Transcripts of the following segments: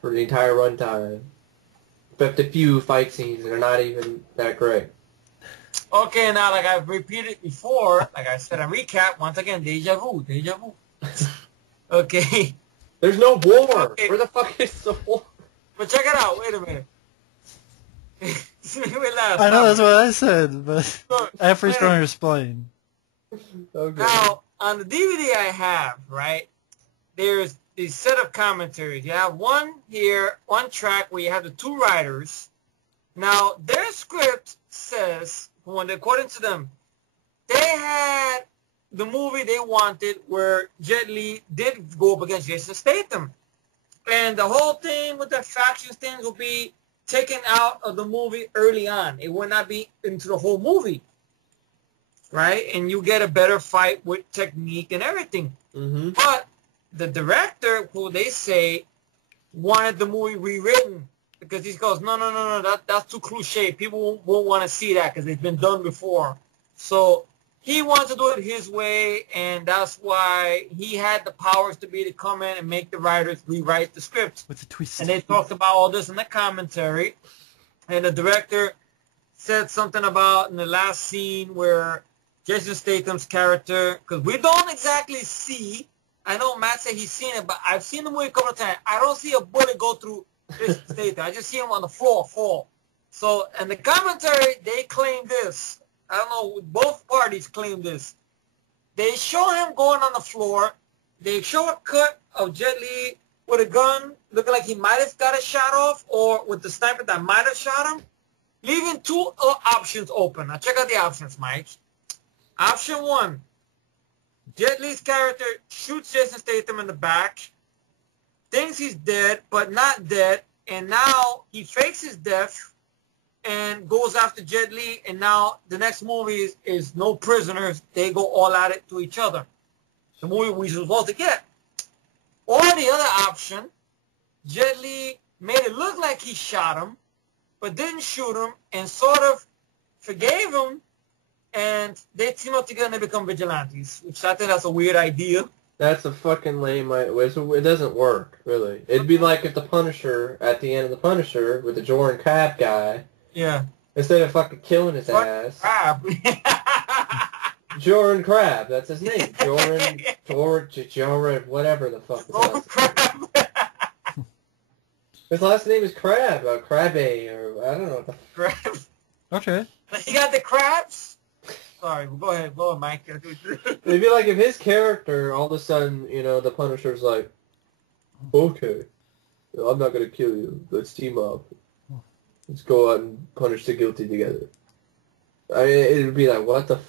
for the entire runtime. Except a few fight scenes that are not even that great. Okay, now, like I've repeated before, like I said, a recap, once again, deja vu. Okay. There's no war. Okay. Where the fuck is the war? But check it out. Wait a minute. I know that's what I said, but I first don't explain. Okay. Now, on the DVD I have, right, there's a set of commentaries. You have one here, one track where you have the two writers. Now, their script says, according to them, they had the movie they wanted where Jet Li did go up against Jason Statham. And the whole thing with the factions things will be taken out of the movie early on. It would not be into the whole movie. Right? And you get a better fight with technique and everything. Mm-hmm. But the director, who they say, wanted the movie rewritten. Because he goes, no, that's too cliche. People won't want to see that because it's been done before. So he wanted to do it his way, and that's why he had the powers to be to come in and make the writers rewrite the script. With the twist. And they talked about all this in the commentary. And the director said something about in the last scene where Jason Statham's character, because we don't exactly see, I know Matt said he's seen it, but I've seen the movie a couple of times. I don't see a bullet go through Jason Statham. I just see him on the floor fall. So, in the commentary, they claim this. I don't know, both parties claim this. They show him going on the floor. They show a cut of Jet Li with a gun, looking like he might have got a shot off, or with the sniper that might have shot him, leaving two options open. Now, check out the options, Mike. Option one, Jet Li's character shoots Jason Statham in the back, thinks he's dead, but not dead, and now he fakes his death and goes after Jet Li, and now the next movie is no prisoners. They go all at it to each other. The movie we were supposed to get. Or the other option, Jet Li made it look like he shot him, but didn't shoot him, and sort of forgave him, and they team up together and they become vigilantes, which I think that's a weird idea. That's a fucking lame idea. It doesn't work, really. It'd be like if the Punisher, at the end of the Punisher, with the Jordan Crab guy, yeah, instead of fucking killing his ass, Crab. Jordan Crab, that's his name. Jordan, whatever the fuck. Oh, Crab. His last name is Crab, or Crabbe, or I don't know. Crab. Okay. He got the crabs? Sorry, go ahead, Mike. It'd be like if his character, all of a sudden, the Punisher's like, okay, I'm not going to kill you. Let's team up. Let's go out and punish the guilty together. I mean, it would be like, what the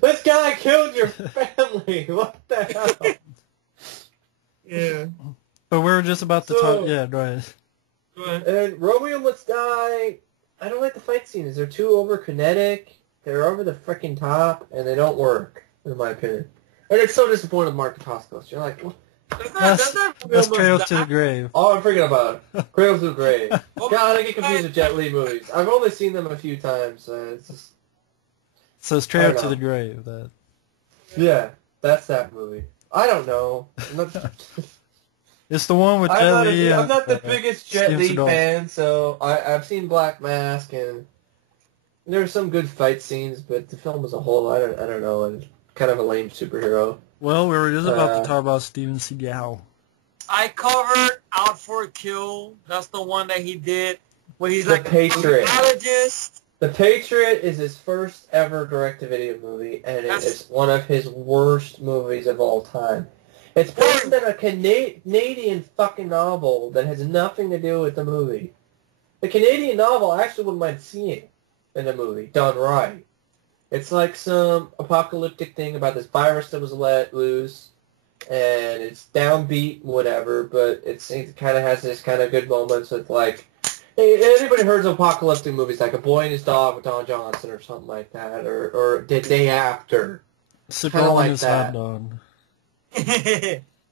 This guy killed your family. What the hell? Yeah. But we were just about to talk. Yeah, go ahead. Go ahead. And Romeo Must Die, I don't like the fight scenes. They're too over-kinetic. They're over the freaking top, and they don't work, in my opinion. And it's so disappointing with Mark Dacascos. You're like, what? That's Cradle to the Grave. Oh, I'm forgetting about it. Cradle to the Grave. God, I get confused with Jet Li movies. I've only seen them a few times. It's just... So it's Cradle to the Grave. That. Yeah, that's that movie. I don't know. It's the one with Jet Li. I'm not the biggest Jet Steven Li Seagal. fan, so I've seen Black Mask, and there's some good fight scenes, but the film as a whole, I don't know, and kind of a lame superhero. Well, we were just about to talk about Steven Seagal. I covered Out for a Kill. That's the one that he did where he's The like Patriot. a biologist. The Patriot is his first ever direct-to-video movie, and it is one of his worst movies of all time. It's based on a Canadian fucking novel that has nothing to do with the movie. The Canadian novel I actually wouldn't mind seeing in the movie, done right. It's like some apocalyptic thing about this virus that was let loose, and it's downbeat and whatever, but it kind of has this kind of good moments with, like, hey, anybody heard of apocalyptic movies like A Boy and His Dog with Don Johnson or something like that, or The Day After? Kind of like that.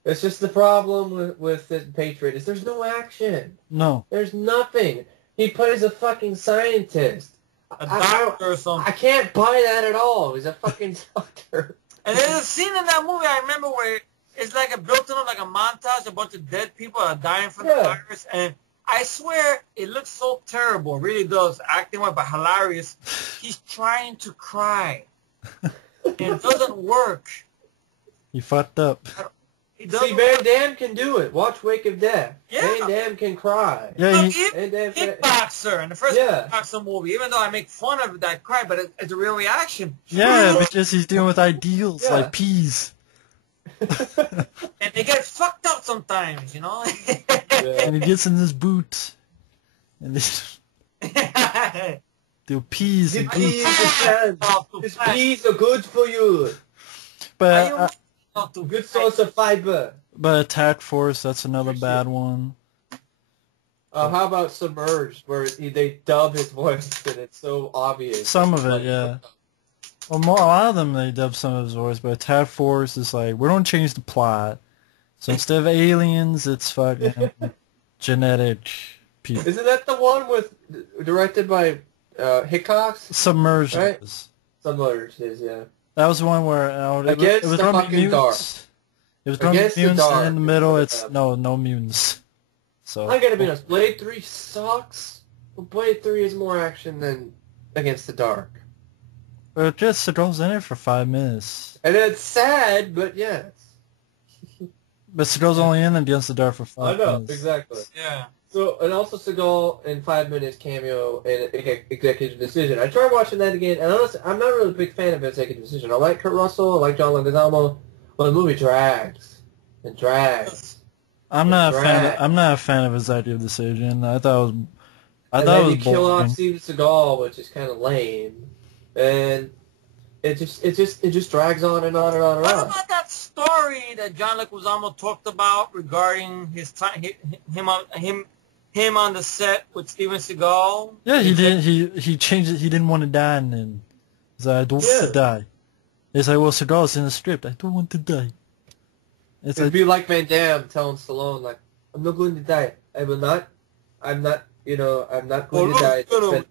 It's just the problem with the Patriot is there's no action. No. There's nothing. He plays a fucking scientist. A doctor or something. I can't buy that at all. He's a fucking doctor. And there's a scene in that movie I remember where it's like a built-in like a montage, a bunch of dead people are dying from the virus, and I swear it looks so terrible. It really does. Acting well, but hilarious. He's trying to cry. It doesn't work. He fucked up. See, Van Damme can do it. Watch Wake of Death. Yeah. Van Damme can cry. Yeah, Kickboxer in the first Kickboxer movie, even though I make fun of that cry, but it's a real reaction. Yeah, because he's dealing with ideals like peas. And they get fucked up sometimes, you know? And he gets in his boot. And the peas and boots. His peas are good for you. But good source of fiber. But Attack Force, that's another bad one. How about Submerged, where they dub his voice and it's so obvious? Some of it, yeah. Well, a lot of them they dub some of his voice, but Attack Force is like, we don't change the plot. So instead of aliens, it's fucking genetic people. Isn't that the one directed by Hickox? Submerged. Right? Submerged is, yeah. That was the one where it was going to be mutants. It was going to be mutants, and in the middle it's no mutants. So I gotta be honest, Blade 3 sucks, but Blade 3 is more action than Against the Dark. But just it goes in it for 5 minutes. And it's sad, but yes. But Seagal's only in Against the Dark for 5 minutes. I know, exactly. Yeah. So, and also Seagal in 5 minutes cameo in Executive Decision. I tried watching that again, and honestly, I'm not really a big fan of Executive Decision. I like Kurt Russell, I like John Leguizamo, but the movie drags and drags. I'm not a fan of Executive Decision. I thought it was boring. Kill off Steven Seagal, which is kind of lame, and it just drags on and on and on and on. What about that story that John Leguizamo talked about regarding his time, him on the set with Steven Seagal? Yeah, he did. He changed it. He didn't want to die, and then he's like, I don't want to die. It's like, well, Seagal's in the script. I don't want to die. It'd be like Van Damme telling Stallone, like, I'm not going to die. I will not. I'm not going to die. You're going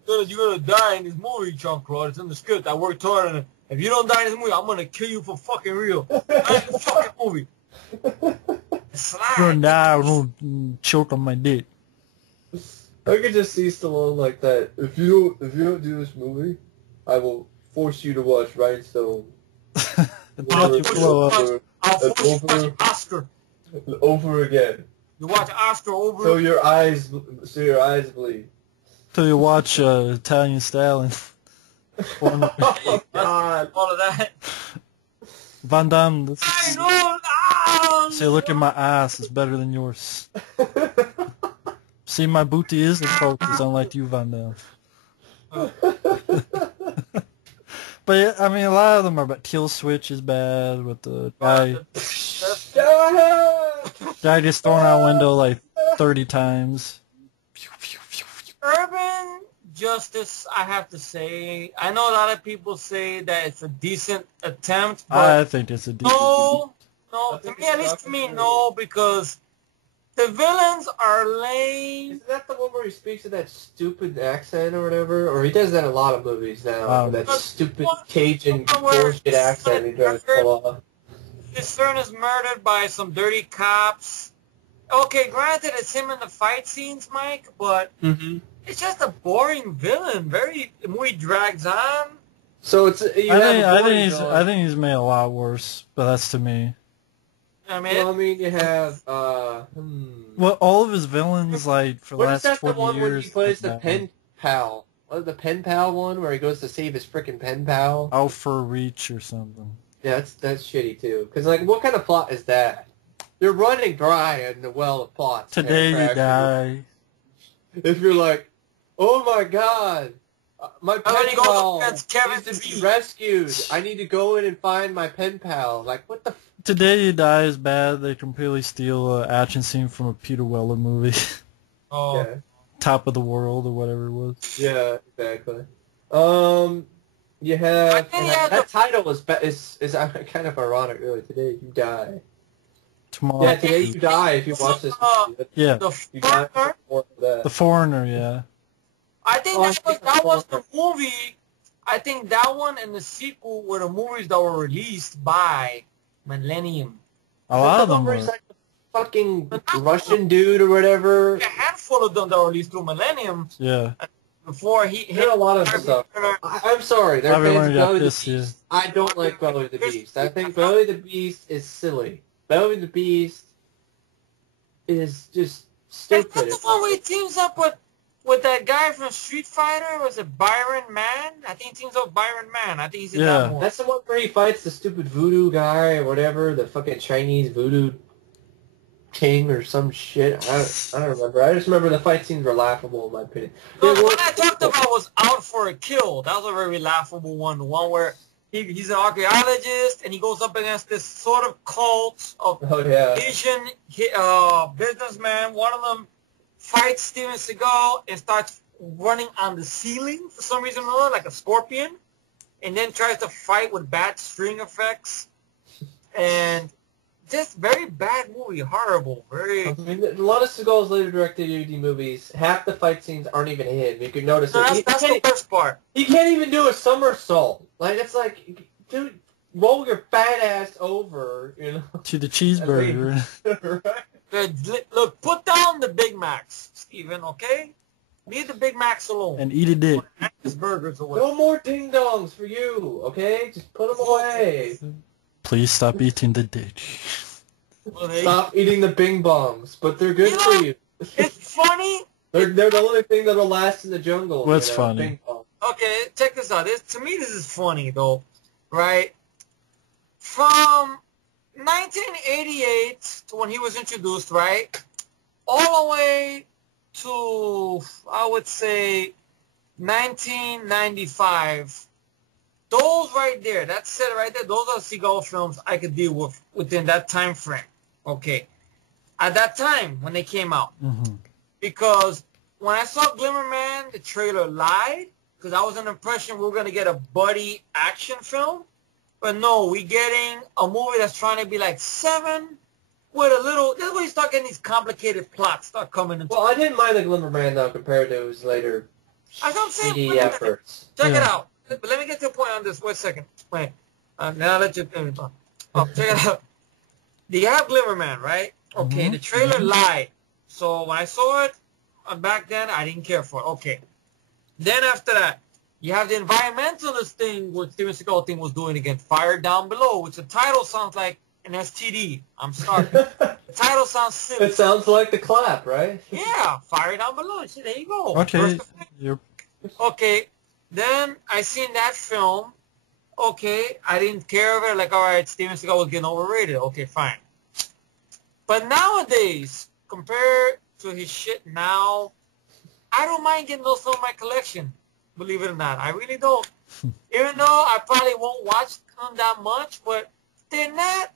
to die in this movie, Jean-Claude. It's in the script. I worked hard on it. If you don't die in this movie, I'm going to kill you for fucking real. Die in the fucking movie. Slide. You're going to die. I'm going to choke on my dick. I could just see Stallone like that. If you don't do this movie, I will force you to watch Rhinestone. I'll force you to watch Oscar. Over again. You watch Oscar over. So your eyes bleed. Till you watch Italian Stallion. Oh God! All of that. Van Damme. I know. Say, look at my ass. It's better than yours. See, my booty is in focus, unlike you, Van Damme. But yeah, I mean, a lot of them are bad. Kill Switch is bad with the guy. Guy just thrown out a window like 30 times. Urban Justice, I have to say, I know a lot of people say that it's a decent attempt, but I think it's a decent no, at least to me, no, because the villains are lame. Isn't that the one where he speaks in that stupid accent or whatever? Or he does that in a lot of movies now. That stupid Cajun bullshit accent he tries to pull off. His son is murdered by some dirty cops. Okay, granted, it's him in the fight scenes, Mike, but it's just a boring villain. The movie drags on. So it's I think he's made a lot worse, but that's to me. You have Well, all of his villains, like for the last 40 years. What is that the one where he plays the pen pal? What is the pen pal one where he goes to save his frickin' pen pal? Out for Reach or something. Yeah, that's shitty too. Because like, what kind of plot is that? You're running dry in the well of plots. Today you die. If you're like, oh my God, my pen pal needs to be rescued. I need to go in and find my pen pal. Like, what the? Today You Die is bad. They completely steal an action scene from a Peter Weller movie. Oh. Yeah. Top of the World or whatever it was. Yeah, exactly. You have that title is kind of ironic, really. Today You Die. Tomorrow. Yeah, Today You Die. If you watch this movie, yeah. The Foreigner, yeah. I think that was the movie. I think that one and the sequel were the movies that were released by Millennium. A lot of them He's were. like the fucking Russian dude or whatever. A handful of them that were released through Millennium. Yeah. Before he Did a lot of stuff. I'm sorry, they're fans Everyone of got Belly the pissed, yeah. Beast. I don't like Belly the Beast. I think Belly the Beast is silly. Belly the Beast is just stupid. That's the one where he teams up with that guy from Street Fighter. Was it Byron Man? I think he teams up with Byron Man. I think he's in that one. That's the one where he fights the stupid voodoo guy or whatever, the fucking Chinese voodoo king or some shit. I don't remember. I just remember the fight scenes were laughable in my opinion. No, the one I talked about was Out for a Kill. That was a very laughable one. The one where he's an archaeologist and he goes up against this sort of cult of Asian businessmen. One of them fights Steven Seagal and starts running on the ceiling for some reason or other, like a scorpion, and then tries to fight with bad string effects. And just very bad movie, horrible, very... I mean, a lot of Seagal's later directed DVD movies, half the fight scenes aren't even him. You can notice it. That's the worst part. He can't even do a somersault. Like, it's like, dude, roll your fat ass over, you know? To the cheeseburger. Right? Look, put down the Big Macs, Steven, okay? Leave the Big Macs alone. And eat a dick. Burgers away. No more ding-dongs for you, okay? Just put them away. Please stop eating the dick. Stop eating the bing bongs, but they're good for you. It's funny. They're the only thing that'll last in the jungle. What's funny? Bing bong. Okay, check this out. To me, this is funny, though, right? From 1988 to when he was introduced, right, all the way to, I would say, 1995, those right there, that set right there, those are Seagal films I could deal with within that time frame. Okay. At that time, when they came out. Mm-hmm. Because when I saw Glimmerman, the trailer lied, because I was under the impression we were going to get a buddy action film. But no, we're getting a movie that's trying to be like Seven with a little... This is where you start getting these complicated plots start coming into. Well, I didn't mind the Glimmerman, though, compared to his later CD efforts. Check it out. But let me get to a point on this. Wait a second. Wait. Now I'll let you... Oh, check it out. You have Glimmerman, right? Okay, the trailer lied. So when I saw it back then, I didn't care for it. Okay. Then after that, you have the environmentalist thing, what Steven Seagal thing was doing again, Fire Down Below, which the title sounds like an STD. I'm sorry. The title sounds silly. It sounds like the clap, right? Yeah, Fire Down Below. See, there you go. Okay. Okay. Then I seen that film. Okay, I didn't care of it. Like, all right, Steven Seagal was getting overrated. Okay, fine. But nowadays, compared to his shit now, I don't mind getting those from my collection. Believe it or not, I really don't. Even though I probably won't watch them that much, but they're not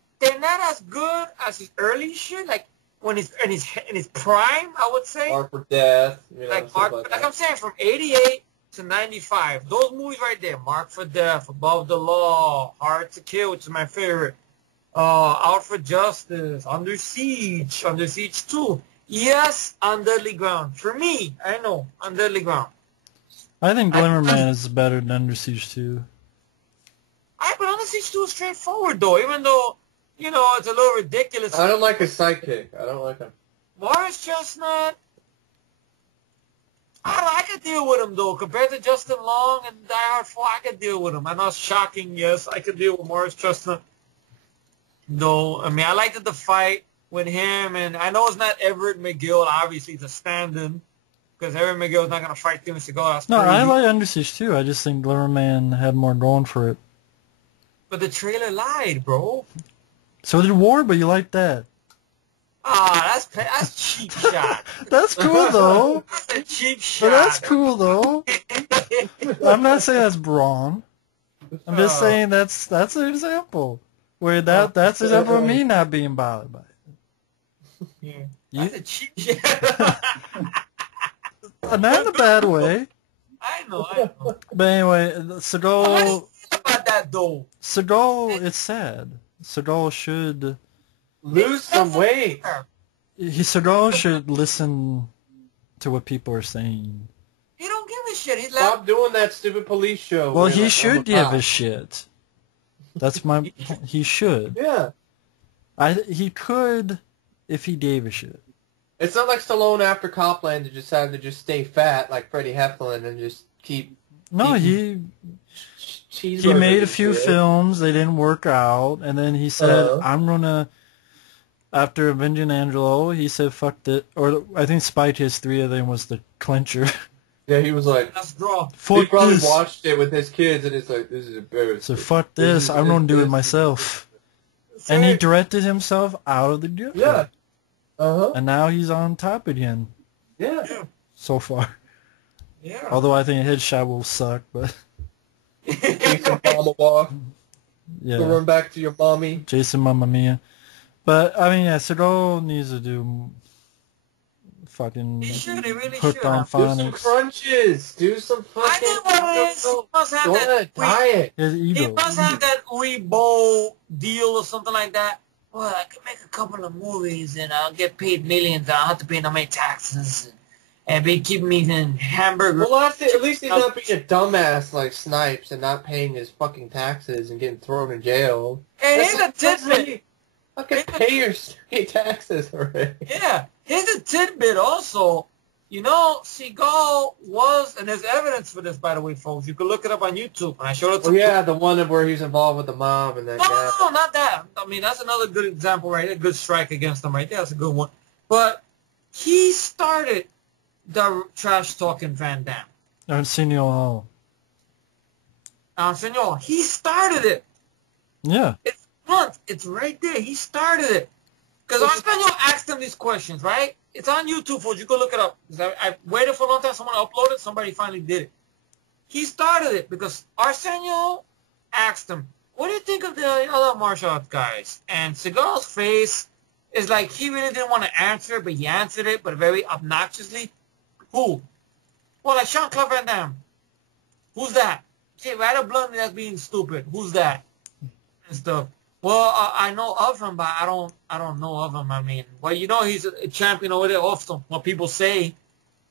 as good as his early shit. Like when he's in his prime, I would say. Mark for Death. You know, like I'm saying, from 88 to 95, those movies right there, Mark for Death, Above the Law, Hard to Kill, which is my favorite, Out for Justice, Under Siege 2. Yes, On Deadly Ground. For me, I know, On Deadly Ground. I think Glimmerman is better than Under Siege 2. But Under Siege 2 is straightforward, though, even though, you know, it's a little ridiculous. I don't like his sidekick. I don't like him. Morris Chestnut, I could deal with him, though. Compared to Justin Long and Die Hard 4, I could deal with him. I know it's shocking, yes. I could deal with Morris Chestnut. Though, I mean, I liked the fight with him, and I know it's not Everett McGill. Obviously, it's a stand-in, because Everett McGill's not going to fight Steven Seagal. That's no, crazy. I like Under Siege too. I just think Glimmerman had more going for it. But the trailer lied, bro. So did War, but you like that. Ah, that's cheap shot. That's cool, though. That's a cheap shot. But that's cool, though. I'm not saying that's wrong. I'm just saying that's an example. Where that's an example of me not being bothered by it. Yeah. That's a cheap shot. Not in a bad way. I know. But anyway, Seagal... How do you feel about that, though? Seagal, it's sad. Seagal should... lose some weight. Seagal should listen to what people are saying. He don't give a shit. Stop doing that stupid police show. Well, he should give a shit. That's my... He should. Yeah. He could if he gave a shit. It's not like Stallone after Copland decided to just stay fat like Freddie Heflin and just keep... No, he made a few films. They didn't work out. And then he said, I'm going to... After Avenging Angelo, he said, fuck it. Or I think Spy Kids 3 of them was the clincher. Yeah, he was like... Let's draw. He probably watched it with his kids, and it's like, this is embarrassing. So fuck this. I'm going to do it myself. And he directed himself out of the job. Yeah. And now he's on top again. Yeah. So far. Yeah. Although I think Headshot will suck, but... Jason Mama Walk. Yeah. Go run back to your mommy. Jason Mamma Mia. But, I mean, yeah, Seagal needs to do fucking He really hooked should. on Do some phonics. crunches. Do some fucking... I know what it is. He must have Go on a diet. He must have that Rebo deal or something like that. Well, I can make a couple of movies and I'll get paid millions. I don't have to pay no many taxes. And they keep me eating hamburgers. Well, at least he's not being a dumbass like Snipes and not paying his fucking taxes and getting thrown in jail. And here's a tidbit. Fucking pay your state taxes already. Yeah, here's a tidbit also. You know, Seagal was, and there's evidence for this, by the way, folks. You can look it up on YouTube. And I showed it to the one where he was involved with the mom and that guy. No, not that. I mean, that's another good example right there. Good strike against him right there. That's a good one. But he started the trash-talking Van Damme. Arsenio Hall. Senor, he started it. Yeah. It's right there. He started it. Because Arsenio asked him these questions, right? It's on YouTube, folks. You can look it up. I waited for a long time. Someone uploaded it. Somebody finally did it. He started it because Arsenio asked him, what do you think of the other martial arts guys? And Seagal's face is like he really didn't want to answer, but he answered it, but very obnoxiously. Who? Well, like Jean-Claude Van Damme. Who's that? See, right up bluntly, that's being stupid. Who's that? And stuff. Well, I know of him, but I don't know of him. I mean, well, you know, he's a champion over there. Often, what people say,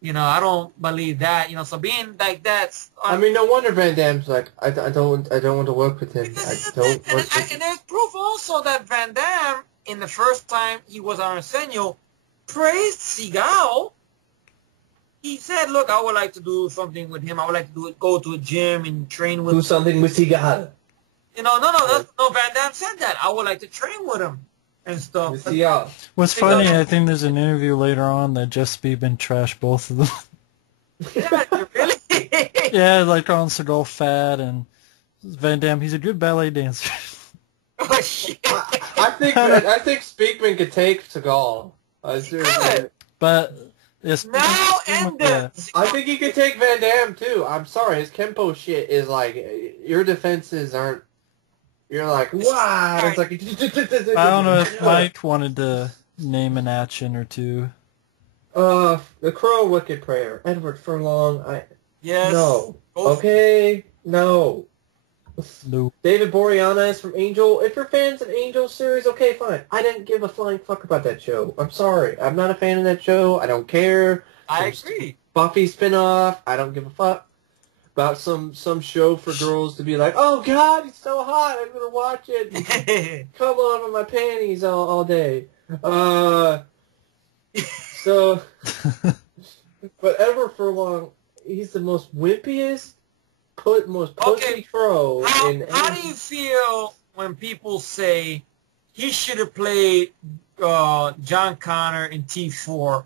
you know, I don't believe that. You know, so being like that. I mean, no wonder Van Damme's like, I don't want to work with him. And there's proof also that Van Damme, in the first time he was on Arsenio, praised Seagal. He said, look, I would like to do something with him. I would like to go to a gym and train with him. Do something with Seagal. You know, no, Van Damme said that. I would like to train with him and stuff. With Seagal. What's funny, I think there's an interview later on that Jeff Speedman trashed both of them. Yeah, really? Yeah, like on Seagal fat and Van Damme, he's a good ballet dancer. Oh, shit. I think Speakman could take Seagal. But yes, now end it. I think he could take Van Damme too. I'm sorry, his Kempo shit is like, your defenses aren't. You're like, wow. It's like, I don't know if Mike wanted to name an action or two. The Crowe Wicked Prayer, Edward Furlong. Yes. No. Okay. No. No. David Boreanaz from Angel. If you're fans of Angel series, okay, fine. I didn't give a flying fuck about that show. I'm sorry. I'm not a fan of that show. I don't care. I agree. Buffy spinoff. I don't give a fuck about some show for girls to be like, oh God, he's so hot. I'm gonna watch it. Come on with my panties all day. So, but Edward Furlong, he's the most wimpiest, most pussy Crow. How do you feel when people say he should have played John Connor in T4,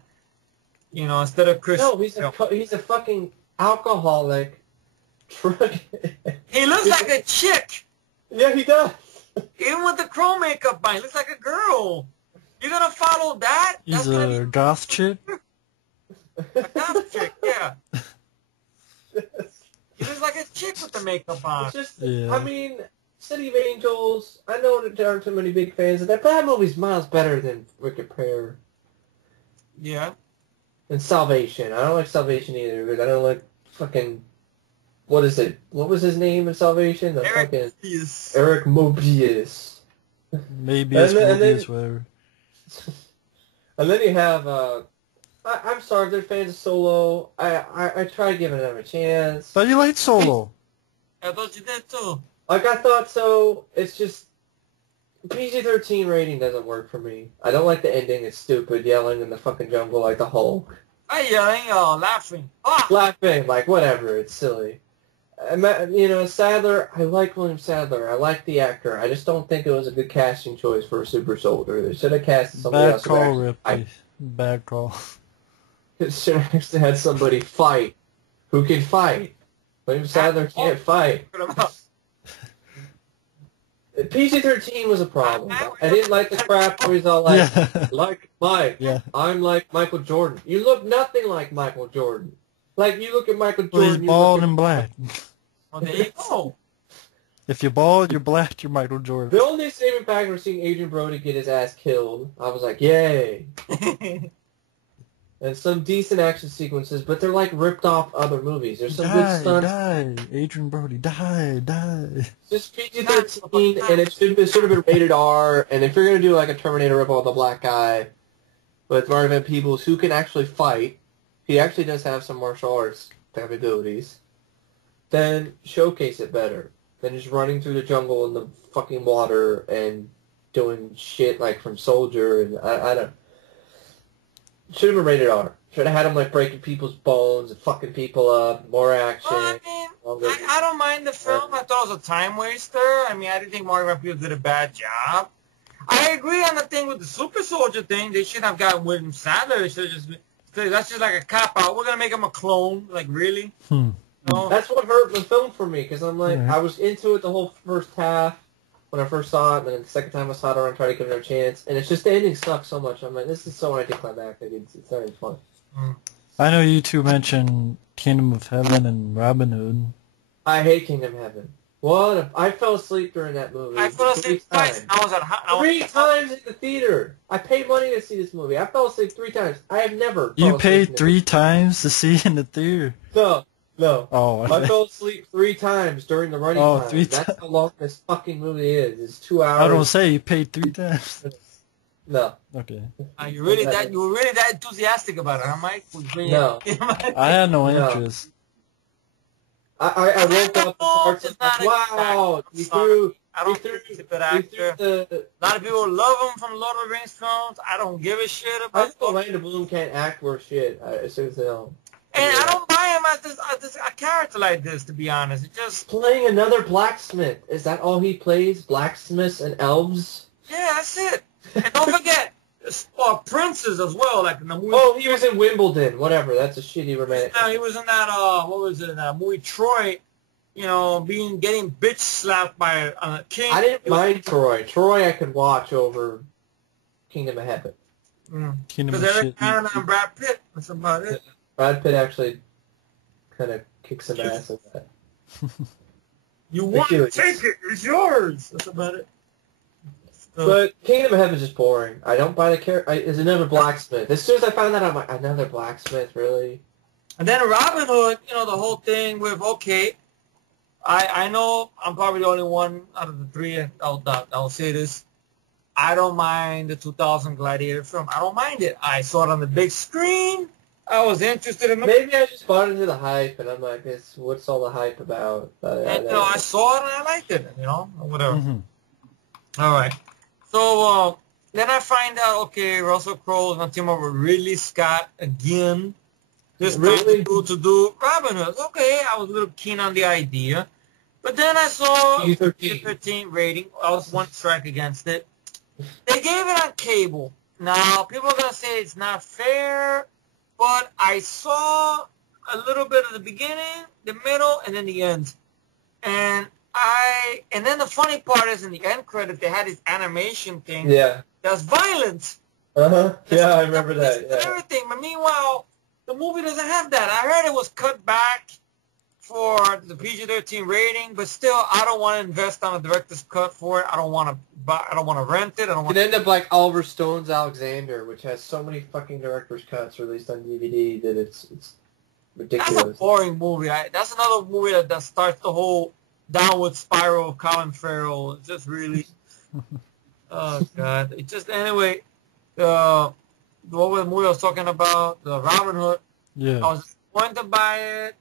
you know, instead of Chris? No, he's a fucking alcoholic. He looks like a chick. Yeah, he does. Even with the Crow makeup on, he looks like a girl. You're gonna follow that? He's a goth chick? A goth chick, yeah. He looks like a chick with the makeup on. It's just, yeah. I mean, City of Angels, I know that there aren't too many big fans of that, but that movie's miles better than Wicked Prayer. Yeah. And Salvation. I don't like Salvation either, but I don't like fucking... What is it? What was his name in Salvation? Eric Mobius. Eric Mobius. Maybe it's Mobius, whatever. And then you have, I'm sorry if they're fans of Solo. I tried giving them a chance. But you liked Solo. I thought you did too. Like, I thought so. It's just, PG-13 rating doesn't work for me. I don't like the ending. It's stupid, yelling in the fucking jungle like the Hulk. I yelling, laughing. Ah! Laughing, like, whatever. It's silly. Sadler, I like William Sadler. I like the actor. I just don't think it was a good casting choice for a super soldier. They should have casted somebody Bad else. call, Ripley. Bad call. It should have actually had somebody fight who can fight. William Sadler can't fight. PG-13 was a problem. I didn't like the crap where he's all like, like Mike, I'm like Michael Jordan. You look nothing like Michael Jordan. Like, you look at Michael Jordan. Well, he's bald and black. Oh, there you go. If you're bald, you're black, you're Michael Jordan. The only saving factor was seeing Adrian Brody get his ass killed. I was like, yay. And some decent action sequences, but they're like ripped off other movies. There's some good stunts. Die, Adrian Brody, die. It's just PG-13, and it should have been rated R. And if you're gonna do like a Terminator rip-off the black guy with Marvin Van Peebles, who can actually fight, he actually does have some martial arts type abilities, then showcase it better than just running through the jungle in the fucking water and doing shit like from Soldier. And I don't. Should have been rated R. Should have had him like breaking people's bones and fucking people up. More action. Well, I don't mind the film. I thought it was a time waster. I mean, I didn't think Martin Van Peebles did a bad job. I agree on the thing with the super soldier thing. They should have gotten William Sadler. They should have just. That's just like a cop-out. We're going to make him a clone. Like, really? No. That's what hurt the film for me, because I'm like, I was into it the whole first half when I first saw it, and then the second time I saw it, I tried to give it a chance, and it's just the ending sucks so much. I'm like, this is so anticlimactic. It's not even fun. I know you two mentioned Kingdom of Heaven and Robin Hood. I hate Kingdom of Heaven. I fell asleep during that movie. I fell asleep twice. Three times in the theater. I paid money to see this movie. I fell asleep 3 times. I have never. You paid 3 times to see in the theater? No. Oh, I fell asleep 3 times during the running time. 3 times. That's how long this fucking movie is. It's 2 hours. I don't say you paid 3 times. No. Okay. You were really that enthusiastic about it, huh, Mike? No. I had no interest. I woke up parts and like, wow, he threw. I don't think he's a good actor. A lot of people love him from Lord of the Rings films. I don't give a shit about. I just know Orlando Bloom can't act worth shit. I seriously don't. And I don't buy him as a character like this, to be honest. It just playing another blacksmith. Is that all he plays? Blacksmiths and elves? Yeah, that's it. And don't forget, princes as well, like in the movie. Oh, he was in Wimbledon. Whatever. That's a shitty romantic. No, he was in that. What was it? Movie Troy. You know, getting bitch slapped by a king. I didn't mind Troy. Troy, I could watch over Kingdom of Heaven. Because Eric Cannon and Brad Pitt. That's about it. Brad Pitt actually kind of kicks some ass in that. You want to take it? It's yours. That's about it. But Kingdom of Heaven is just boring. I don't buy the character. It's another blacksmith. As soon as I found that, I'm like, another blacksmith, really? And then Robin Hood, you know, the whole thing with, okay, I know I'm probably the only one out of the 3 I'll say this. I don't mind the 2000 Gladiator film. I don't mind it. I saw it on the big screen. I was interested in it. Maybe I just bought into the hype, and I'm like, what's all the hype about? I saw it and I liked it, you know, or whatever. All right. So then I find out, okay, Russell Crowe is going to team up with Ridley Scott again. This time to do Robin Hood. Okay, I was a little keen on the idea. But then I saw PG-13 rating. I was one strike against it. They gave it on cable. Now, people are going to say it's not fair, but I saw a little bit of the beginning, the middle, and then the end. And then the funny part is in the end credit, they had this animation thing. Yeah. That's violent. Yeah, I remember that. Yeah. Everything. But meanwhile, the movie doesn't have that. I heard it was cut back for the PG-13 rating, but still, I don't want to invest on a director's cut for it. I don't want to rent it. It ended up like Oliver Stone's Alexander, which has so many fucking director's cuts released on DVD that it's ridiculous. That's a boring movie. That's another movie that starts the whole downward spiral of Colin Farrell. It's just really, oh God. It just anyway. What was the movie I was talking about? The Robin Hood. Yeah. I was disappointed by it.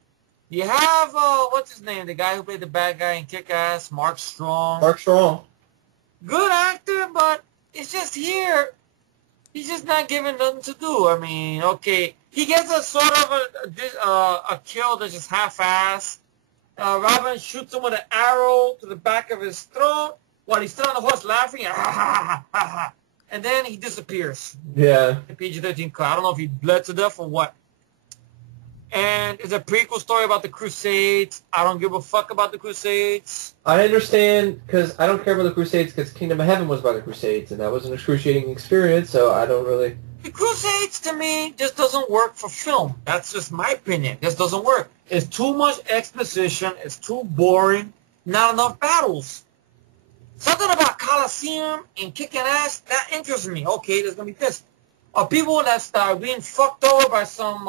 You have what's his name? The guy who played the bad guy in Kick-Ass, Mark Strong. Mark Strong. good actor, but it's just here. He's just not given nothing to do. I mean, okay, he gets a sort of a kill that's just half-assed. Robin shoots him with an arrow to the back of his throat while he's still on the horse laughing. And then he disappears. Yeah. PG-13 cut. I don't know if he bled to death or what. And it's a prequel story about the Crusades. I don't give a fuck about the Crusades. I understand, because I don't care about the Crusades, because Kingdom of Heaven was about the Crusades, and that was an excruciating experience, so I don't really... The Crusades, to me, just doesn't work for film. That's just my opinion. Just doesn't work. It's too much exposition. It's too boring. Not enough battles. Something about Colosseum and kicking ass, that interests me. Okay, there's going to be this. People that start being fucked over by some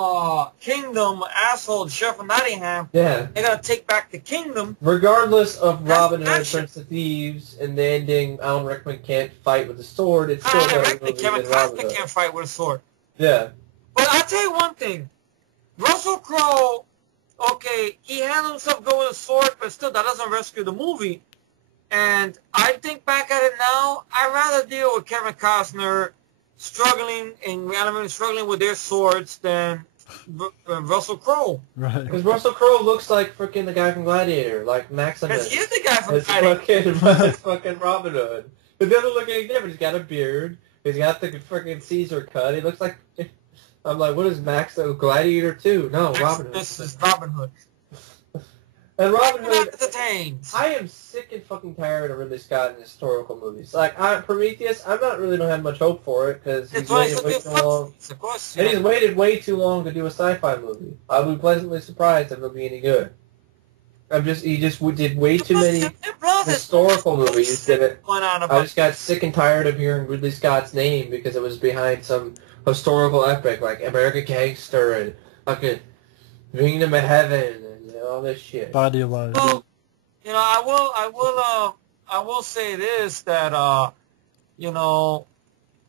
kingdom asshole, Sheriff of Nottingham, Yeah. they're going to take back the kingdom. Regardless of Robin Hood, action. Prince of Thieves, and the ending, Alan Rickman can't fight with a sword, it's still better Kevin movie than Robin Costner Hood. can't fight with a sword. Yeah. But I'll tell you one thing. Russell Crowe, okay, he handled himself good with a sword, but still that doesn't rescue the movie. And I think back at it now, I'd rather deal with Kevin Costner struggling with their swords than Russell Crowe. Right. Because Russell Crowe looks like freaking the guy from Gladiator, like Maximus. Because he is the guy from It's fucking Robin Hood. It doesn't look any different. He's got a beard. He's got the freaking Caesar cut. He looks like... I'm like, what is Max? Oh, Gladiator 2? No, Robin Hood. This is Robin Hood. And Robin Hood... entertains. I am sick and fucking tired of Ridley Scott in historical movies. Like, Prometheus, I'm not really don't have much hope for it, because he's waited way too long. Of course, And he's waited way too long to do a sci-fi movie. I'll be pleasantly surprised if it'll be any good. He just did way too many historical movies that I just got sick and tired of hearing Ridley Scott's name because it was behind some historical epic like American Gangster and fucking Kingdom of Heaven and all this shit. Body of life. Well, you know, I will say this, that you know,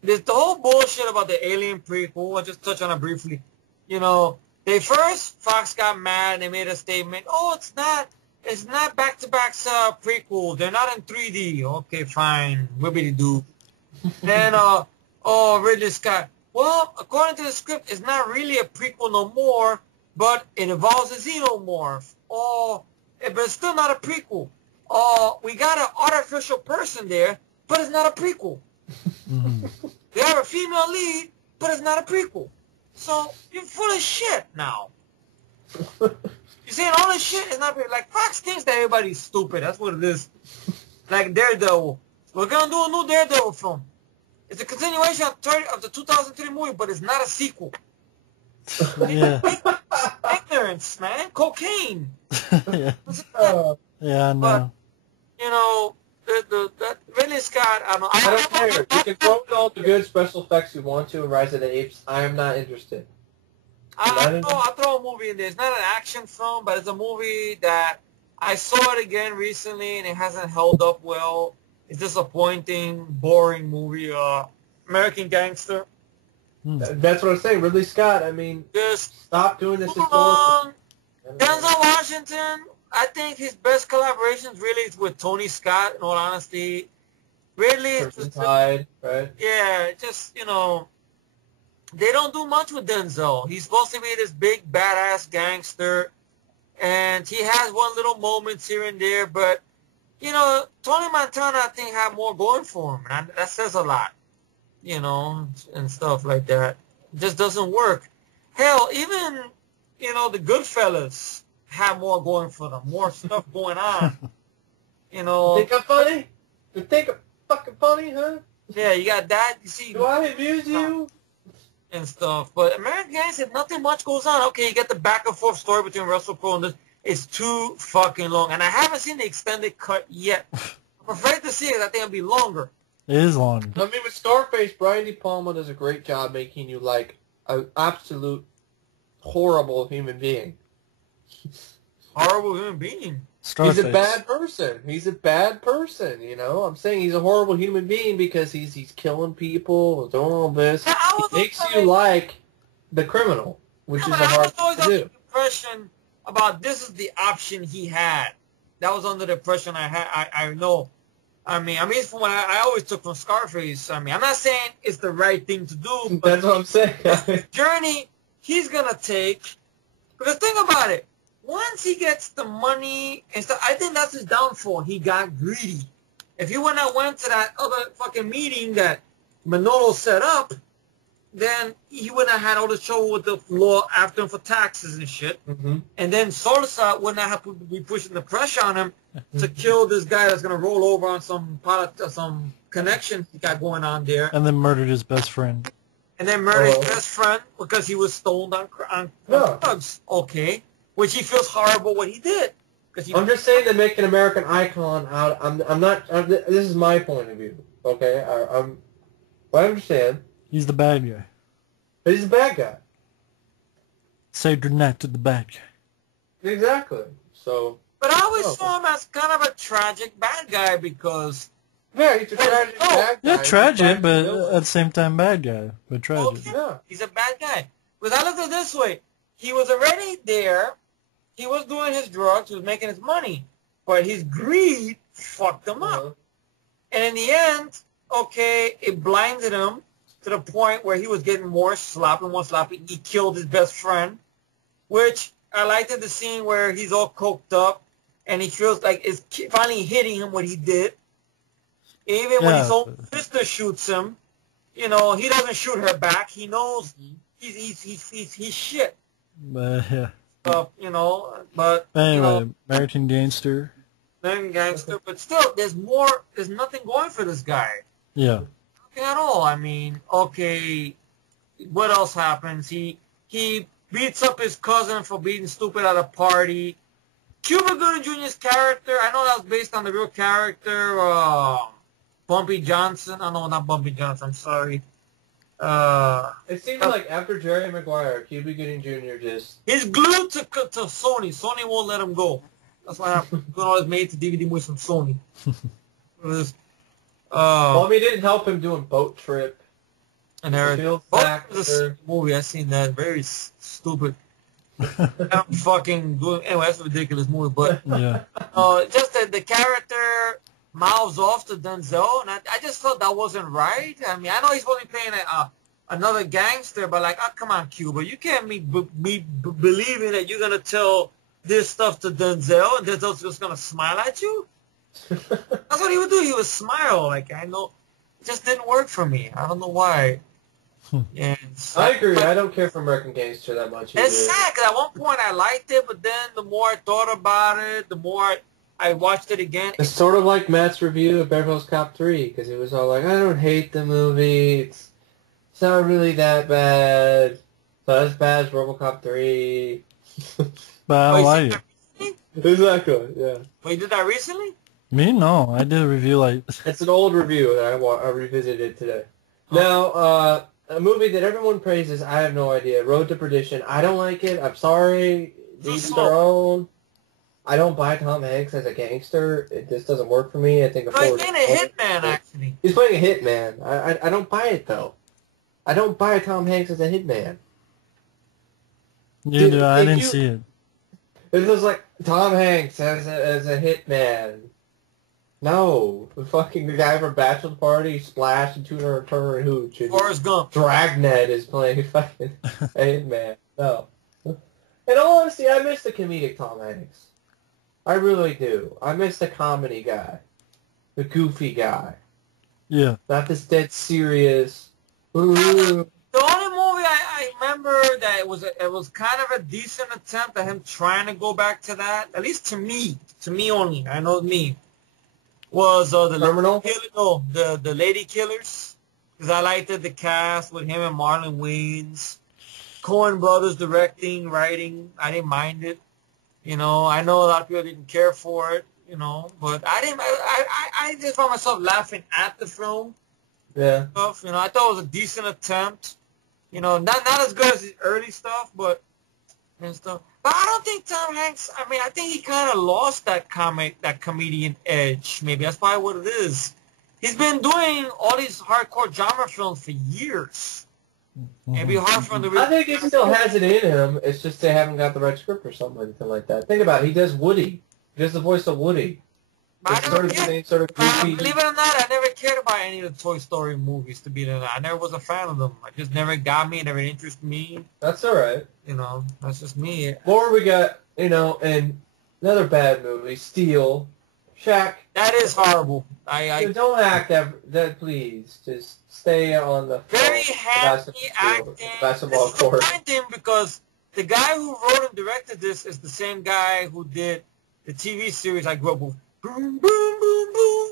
there's the whole bullshit about the Alien prequel. I'll just touch on it briefly. You know, Fox got mad and they made a statement. Oh, it's not back-to-back prequel. They're not in 3D. Okay, fine. Whippity-doo. Then, Ridley Scott. Well, according to the script, it's not really a prequel no more, but it involves a xenomorph. Oh, but it's still not a prequel. Oh, we got an artificial person there, but it's not a prequel. Mm-hmm. They have a female lead, but it's not a prequel. So you're full of shit now. You're saying all this shit is not like Fox thinks that everybody's stupid. That's what it is. Like Daredevil. We're gonna do a new Daredevil film. It's a continuation of the 2003 movie, but it's not a sequel. Yeah. Ignorance, man. Cocaine. Yeah. Yeah, I know. But, you know, that Ridley Scott, I don't care. You can throw in all the good special effects you want to in Rise of the Apes. I am not interested. I'll throw a movie in there. It's not an action film, but it's a movie that I saw it again recently, and it hasn't held up well. It's disappointing, boring movie. American Gangster. That's what I'm saying. Ridley Scott, I mean, Just stop doing this. Denzel Washington, I think his best collaborations really is with Tony Scott, in all honesty. Really, it's just, Tide, right? yeah, just, you know, they don't do much with Denzel. He's supposed to be this big, badass gangster, and he has one little moments here and there, but, you know, Tony Montana, I think, had more going for him, and that says a lot, you know, and stuff like that. It just doesn't work. Hell, even, you know, the Goodfellas have more going for them, more stuff going on. You know. Think I'm funny? You think I'm fucking funny, huh? Yeah, you got that. You see. Do I amuse you? And stuff. But American Gangster, nothing much goes on. Okay, you get the back and forth story between Russell Crowe and this. It's too fucking long. And I haven't seen the extended cut yet. I'm afraid to see it. I think it'll be longer. It is long. I mean, with Scarface, Brian De Palma does a great job making you like an absolute horrible human being. Horrible human being. Scarface. He's a bad person. He's a bad person, you know? I'm saying he's a horrible human being because he's killing people and doing all this. Yeah, He makes you like the criminal, which is a hard thing to do. The impression about this is the option he had. That was under the impression I had. I know. I mean, from what I always took from Scarface. I mean, I'm not saying it's the right thing to do, but That's what I'm saying. the journey he's gonna take. Because think about it. Once he gets the money and stuff, I think that's his downfall. He got greedy. If he went to that other fucking meeting that Manolo set up, then he wouldn't have had all the trouble with the law after him for taxes and shit. Mm-hmm. And then Sosa wouldn't have to be pushing the pressure on him to kill this guy that's going to roll over on some connection he got going on there. And then murdered his best friend. And then murdered his best friend because he was stoned on drugs. Okay. Which he feels horrible what he did. I'm just saying to make an American icon out. I'm not. This is my point of view. Okay. I understand. He's the bad guy. But he's a bad guy. Say goodnight to the bad guy. Exactly. So. But I always saw him as kind of a tragic bad guy because. Yeah, he's a tragic bad guy. Yeah, tragic, but at the same time bad guy. But tragic. Okay. Yeah. He's a bad guy. But I looked at it this way. He was already there. He was doing his drugs. He was making his money. But his greed fucked him up. And in the end, okay, it blinded him to the point where he was getting more sloppy. He killed his best friend, which I liked in the scene where he's all coked up and he feels like it's finally hitting him what he did. Even when his own sister shoots him, you know, he doesn't shoot her back. He knows he's shit. Yeah. You know, but anyway, you know, American Gangster. American Gangster, but still, there's nothing going for this guy. Yeah. Nothing at all. I mean, okay, what else happens? He beats up his cousin for being stupid at a party. Cuba Gooding Jr.'s character, I know that was based on the real character, Bumpy Johnson. Oh, no, not Bumpy Johnson, I'm sorry. It seems like after Jerry Maguire, Cuba Gooding Jr. just... He's glued to Sony. Sony won't let him go. That's why I'm doing all his made-to-DVD movies from Sony. Well, I mean, it didn't help him doing Boat Trip. And everything. Was a movie. I seen that. Very stupid. I'm fucking doing... Anyway, that's a ridiculous movie. But yeah. Just the character mouths off to Denzel, and I just felt that wasn't right. I mean, I know he's supposed to be playing another gangster, but like, oh, come on, Cuba. You can't be believing that you're going to tell this stuff to Denzel, and Denzel's just going to smile at you? That's what he would do. He would smile. Like, I know. It just didn't work for me. I don't know why. And I agree. I don't care for American Gangster that much either. It's sad, because at one point I liked it, but then the more I thought about it, the more I watched it again. It's sort of like Matt's review of Beverly Hills Cop 3, because he was all like, I don't hate the movie. It's not really that bad. It's not as bad as RoboCop 3. But I like it. Exactly, yeah. Well, you did that recently? Me? No. I did a review like... It's an old review that I revisited today. Now, a movie that everyone praises, I have no idea. Road to Perdition. I don't like it. I'm sorry. Each their own. I don't buy Tom Hanks as a gangster. It just doesn't work for me. I think. No, he's playing a hitman, actually. He's playing a hitman. I don't buy it, though. I don't buy Tom Hanks as a hitman. Yeah, I didn't see it. It was like Tom Hanks as a hitman. No, the guy from Bachelor Party, Splash, and Turner and Hooch. Forrest Gump. Dragnet is playing fucking a hitman. No. In all honesty, I miss the comedic Tom Hanks. I really do. I miss the comedy guy. The goofy guy. Yeah. Not this dead serious. The only movie I remember that it was kind of a decent attempt at him trying to go back to that, at least to me only, I know me, was the Terminal? The Lady Killers, because I liked the cast with him and Marlon Wayans, Coen Brothers directing, writing. I didn't mind it. You know, I know a lot of people didn't care for it. You know, but I didn't. I just found myself laughing at the film. Yeah. Stuff, you know, I thought it was a decent attempt. You know, not as good as his early stuff, but and stuff. But I don't think Tom Hanks. I mean, I think he kind of lost that comedian edge. Maybe that's probably what it is. He's been doing all these hardcore genre films for years. It'd be hard for him to. I think he still has it in him. It's just they haven't got the right script or something like that. Think about it. He does Woody. He does the voice of Woody. I It's never sort of the cared. same sort of goofy. Believe it or not, I never cared about any of the Toy Story movies, to be honest. I never was a fan of them. I just never got me, never interested me. That's all right. You know, that's just me. More we got, and another bad movie, Steel, Shaq. That is horrible. I Don't act that, please. Just stay on the very the happy basketball court. disappointing because the guy who wrote and directed this is the same guy who did the TV series I grew up with. Boom, boom, boom, boom.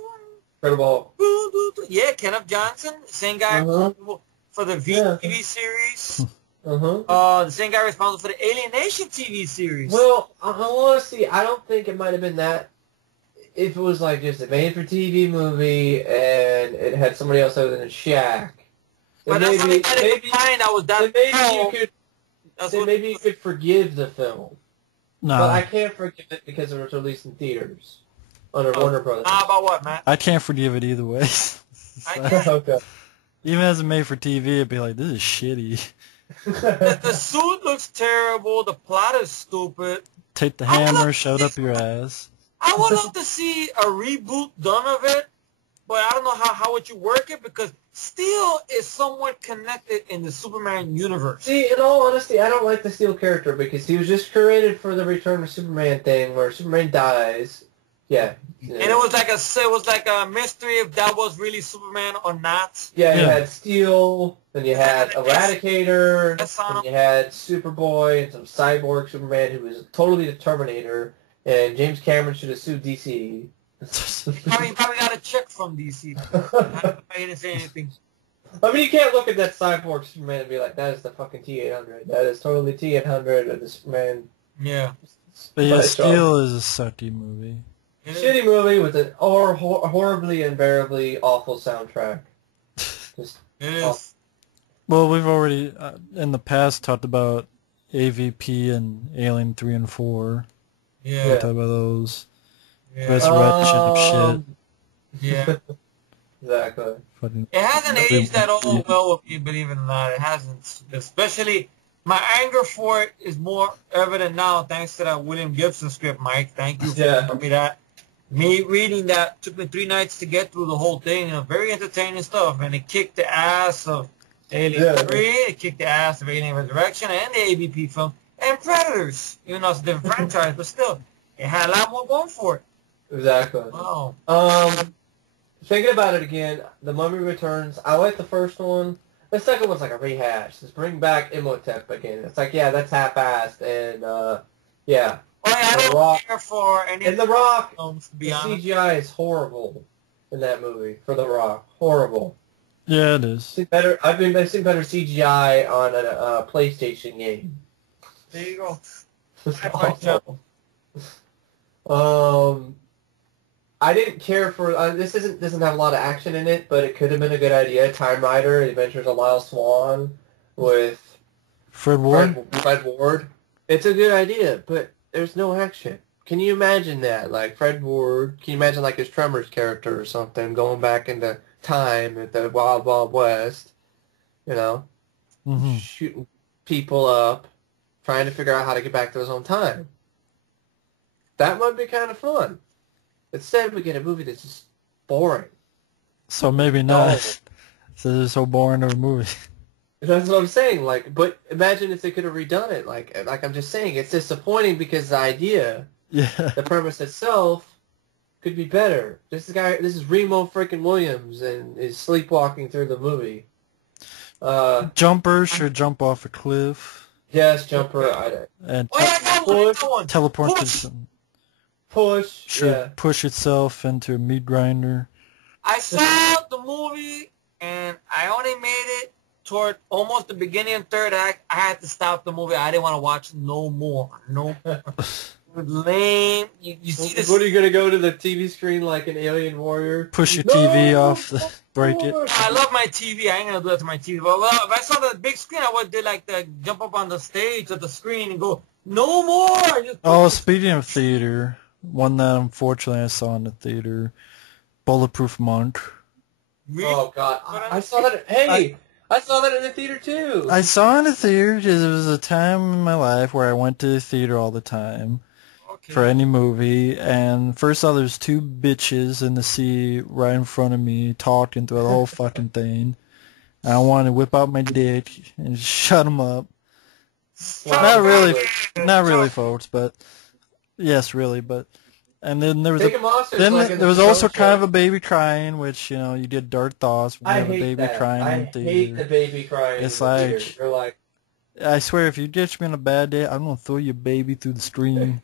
Incredible. Boom, boom, boom. Yeah, Kenneth Johnson, same guy responsible for the TV series. The same guy responsible for the Alienation TV series. Well, honestly, I don't think it might have been that. If it was like just a made-for-TV movie and it had somebody else other than Shaq, but that's maybe you could forgive the film. No. But I can't forgive it because it was released in theaters under Warner Brothers. How about what, Matt? I can't forgive it either way. Okay. Even as a made-for-TV, it'd be like, this is shitty. The suit looks terrible. The plot is stupid. Take the hammer, shove it up your ass. I would love to see a reboot done of it, but I don't know how would you work it because Steel is somewhat connected in the Superman universe. See, in all honesty, I don't like the Steel character because he was just created for the Return of Superman thing where Superman dies. Yeah. And it was like a mystery if that was really Superman or not. Yeah, you had Steel, then you had Eradicator, then you had Superboy and some cyborg Superman who was totally the Terminator. And James Cameron should have sued DC. Probably got a check from DC. I didn't say anything. I mean, you can't look at that cyborg Superman and be like, that is the fucking T-800. That is totally T-800 of the Superman. Yeah. But yeah, Steel is a sucky movie. Shitty movie with an horribly, unbearably awful soundtrack. Just awful. Well, we've already, in the past, talked about AVP and Alien 3 and 4. Yeah. Talk about those. Yeah. Resurrection of shit. Yeah. Exactly. It hasn't aged at all well with me, believe it or not. It hasn't. Especially, my anger for it is more evident now thanks to that William Gibson script, Mike. Thank you for telling me that. Me reading that took me 3 nights to get through the whole thing. Very entertaining stuff. And it kicked the ass of Alien 3. It kicked the ass of Alien Resurrection and the AVP film. And Predators, even though it's a different franchise, but still, it had a lot more going for it. Exactly. Wow. Thinking about it again, The Mummy Returns, I like the first one. The second one's like a rehash. Just bring back Imhotep again. It's like, yeah, that's half-assed, and, yeah. Well, I don't care for any of The Rock, films, to be the honest. CGI is horrible in that movie, for The Rock. Horrible. Yeah, it is. I've seen better CGI on a PlayStation game. There you go. I didn't care for this. Doesn't have a lot of action in it, but it could have been a good idea. Time Rider: Adventures of Lyle Swan with Fred Ward. Fred Ward. It's a good idea, but there's no action. Can you imagine that? Like Fred Ward. Can you imagine like his Tremors character or something going back into time at the Wild Wild West? You know, shooting people up. Trying to figure out how to get back to his own time. That might be kind of fun. Instead, we get a movie that's just boring. So maybe not. So it's so boring of a movie. That's what I'm saying. Like, but imagine if they could have redone it. Like I'm just saying, it's disappointing because the idea, the premise itself, could be better. This is Remo freaking Williams, and is sleepwalking through the movie. Jumper should jump off a cliff. Yes, Jumper. And teleport should push itself into a meat grinder. I saw the movie, and I only made it toward almost the beginning and third act. I had to stop the movie. I didn't want to watch no more. No more. Lame. You see this? What are you going to go to the TV screen like an alien warrior? Push your TV off, break it. I love my TV. I ain't going to do that to my TV. But if I saw the big screen, I would do like the jump up on the stage of the screen and go, no more. Speaking of theater, one that unfortunately I saw in the theater, Bulletproof Monk. Really? Oh, God. I saw that. Hey, I saw that in the theater, too. I saw it in the theater because it was a time in my life where I went to the theater all the time. for any movie. And first saw there's two bitches in the sea right in front of me talking through the whole fucking thing. And I wanted to whip out my dick and shut them up. Not really, folks, but yes, really, but. And then there was there was also kind of a baby crying, which you did dark thoughts. I hate that. I hate the baby crying. It's you're like, I swear, if you ditch me on a bad day, I'm gonna throw your baby through the stream.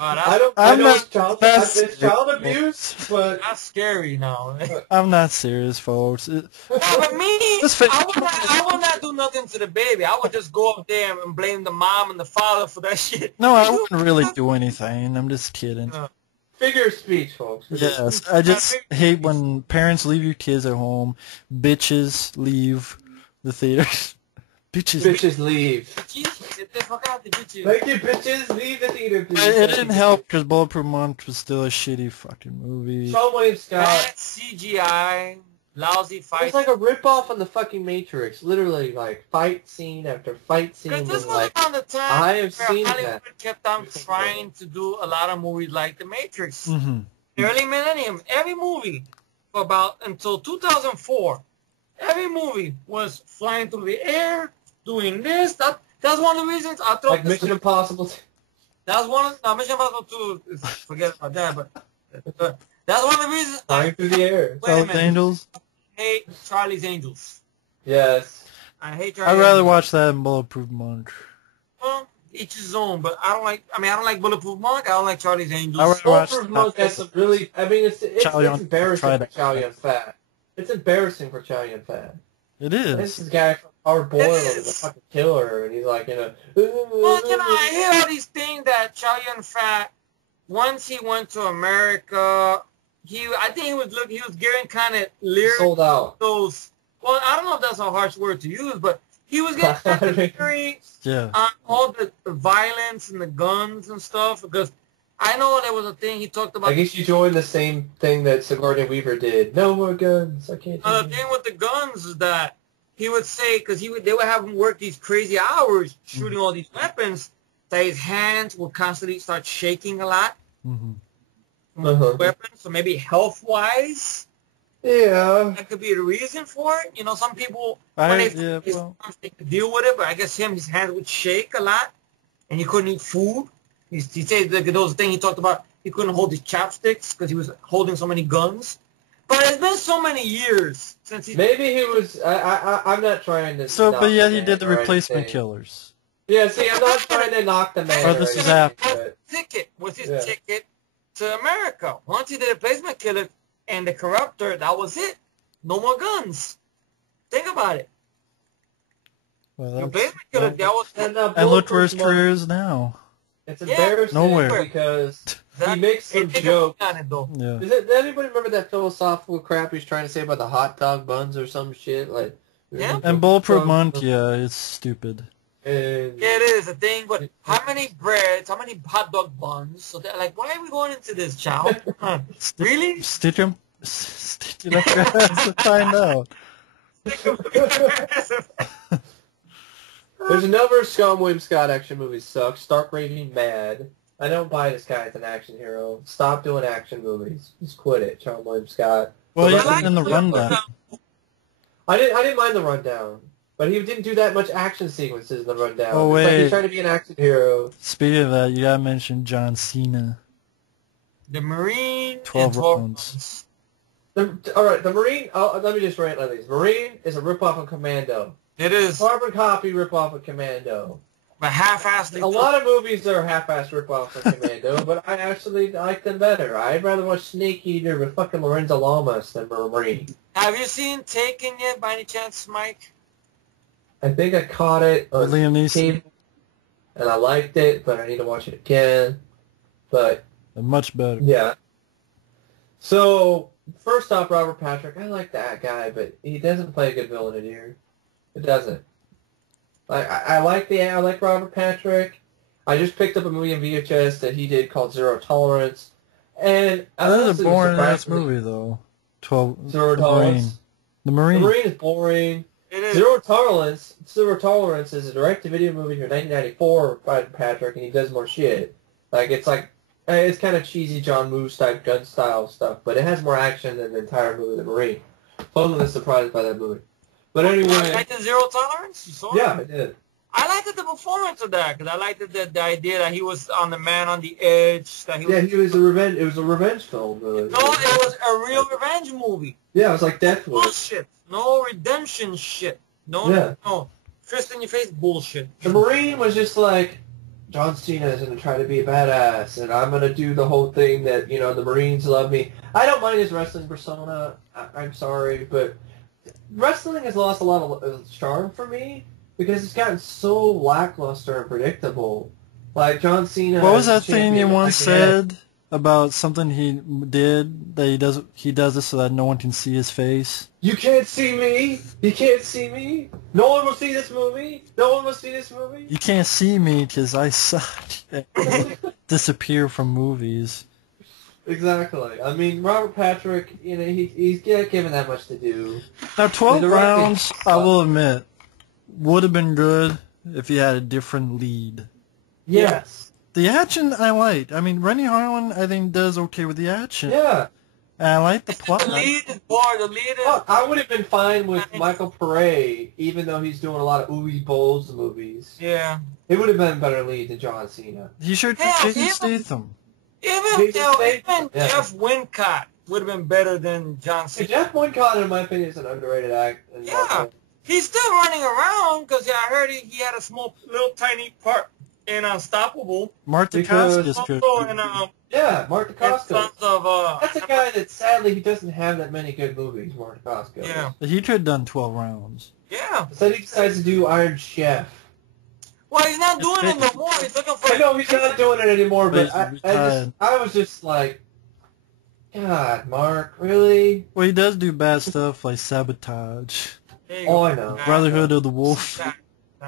I know it's child abuse, but that's scary now. I'm not serious, folks. But me, I would not do nothing to the baby. I would just go up there and blame the mom and the father for that shit. No, I wouldn't really do anything. I'm just kidding. Figure of speech, folks. Yes, I just hate when parents leave your kids at home. Bitches leave the theaters. Bitches leave. Get the fuck out the bitches. Thank you, bitches. Leave the theater, please. It didn't help because Bulletproof Monk was still a shitty fucking movie. Sean William Scott. Bad CGI. Lousy fight. It's like a ripoff on the fucking Matrix. Literally, like, fight scene after fight scene. Because this was around the time I have seen Hollywood kept on trying to do a lot of movies like The Matrix. Early millennium. Every movie for about until 2004, every movie was flying through the air, doing this. That's one of the reasons I thought... Like Mission Impossible. That's one of... No, Mission Impossible 2, forget about that, but that's one of the reasons... Flying through the air. Charlie's Angels? I hate Charlie's Angels. Yes. I hate Charlie's I'd rather watch that than Bulletproof Monk. Well, each his own, but I don't like Bulletproof Monk. I don't like Charlie's Angels. Bulletproof Monk has some really... I mean, it's embarrassing for Chow Yun-Fat. It's embarrassing for Chow Yun-Fat. It is. This guy from Hard Boiled is a fucking killer, and he's like, Well, I hear all these things that Chow Yun-Fat, once he went to America, I think he was getting kind of lyric. Sold out. Well, I don't know if that's a harsh word to use, but he was getting kind of lyric on all the violence and the guns and stuff, because I know there was a thing he talked about. I guess you joined the same thing that Sigourney Weaver did. No more guns. I can't. The thing with the guns is that he would say, because they would have him work these crazy hours shooting all these weapons, that his hands would constantly start shaking a lot. Weapons, so maybe health-wise, that could be the reason for it. Some people they could deal with it, but I guess his hands would shake a lot, and he couldn't eat food. He said there was a thing he talked about. He couldn't hold his chopsticks because he was holding so many guns. But it's been so many years since he... Maybe he was... I'm not trying to... But yet he did the Replacement Killers. Yeah, see, I'm not trying to knock the man. This is after. Ticket was his ticket to America. Once he did Replacement Killer and The Corruptor, that was it. No more guns. Think about it. Well, Replacement Killer, that was... And look where his career is now. It's embarrassing because he makes some jokes. Does anybody remember that philosophical crap he's trying to say about the hot dog buns or some shit? And Bulletproof Monk, it's stupid. It is a thing, but how many breads, how many hot dog buns? So they're like, why are we going into this, Chow? Really? Stitch them up your ass to find out. There's another Sean William Scott action movie sucks. Stark Raving Mad. I don't buy this guy as an action hero. Stop doing action movies. Just quit it, Sean William Scott. Well, he's in the Rundown. I didn't mind the Rundown, but he didn't do that much action sequences in the Rundown. Oh wait, it's like he's trying to be an action hero. Speaking of that, you gotta mention John Cena. The Marine. 12 rounds. All right, the Marine. Let me just rant on these. Marine is a ripoff of Commando. It is. Carbon copy ripoff of Commando. But half-assed. A lot of movies are half-assed ripoffs of Commando, but I actually like them better. I'd rather watch Snake Eater with fucking Lorenzo Lamas than Marine. Have you seen Taken yet, by any chance, Mike? I think I caught it on Liam Neeson, and I liked it, but I need to watch it again. But much better. Yeah. So first off, Robert Patrick, I like that guy, but he doesn't play a good villain in here. It doesn't. I like Robert Patrick. I just picked up a movie in VHS that he did called Zero Tolerance, and that is a boring ass movie though. Zero Tolerance. The Marine. The Marine is boring. It Zero Tolerance is a direct-to-video movie from 1994 by Patrick, and he does more shit. It's kind of cheesy John Woo type gun style stuff, but it has more action than the entire movie The Marine. Totally surprised by that movie. But anyway, you liked the Zero Tolerance? You saw it? Yeah, I did. I liked the performance of that because I liked the idea that he was on the man on the edge. That he was a revenge. It was a revenge film. No, it was a real revenge movie. Yeah, it was like Death Wish. Bullshit. No redemption shit. No. Fist in your face bullshit. The Marine was just like, John Cena is going to try to be a badass, and I'm going to do the whole thing that, the Marines love me. I don't mind his wrestling persona. I'm sorry, but wrestling has lost a lot of charm for me because it's gotten so lackluster and predictable. Like John Cena. What was that thing you once said about something he did that he does it so that no one can see his face? You can't see me. You can't see me. No one will see this movie. No one will see this movie. You can't see me because I suck. Disappear from movies. Exactly. I mean, Robert Patrick, he's not given that much to do. Now, 12 rounds, I will admit, would have been good if he had a different lead. Yes. The action I liked. I mean, Rennie Harlan, I think, does okay with the action. Yeah. And I like the plot. The lead is bored. The lead is... Well, I would have been fine with Michael Pare, even though he's doing a lot of Uwe Boll's movies. Yeah. It would have been a better lead than John Cena. He should Jason Statham. Even Jeff Wincott would have been better than John Cena. Jeff Wincott, in my opinion, is an underrated actor. Yeah. He's still running around because I heard he had a little tiny part in Unstoppable. Mark Dacascos could. Yeah, Mark Dacascos. That's a guy that sadly he doesn't have that many good movies, Mark Dacascos. Yeah. He could have done 12 rounds. Yeah. So he decides to do Iron Chef. Well, he's not doing it no more. He's looking for... I know he's not doing it anymore, but I was just like, God, Mark, really? Well, he does do bad stuff like Sabotage. Oh, I know. Brotherhood of the Wolf.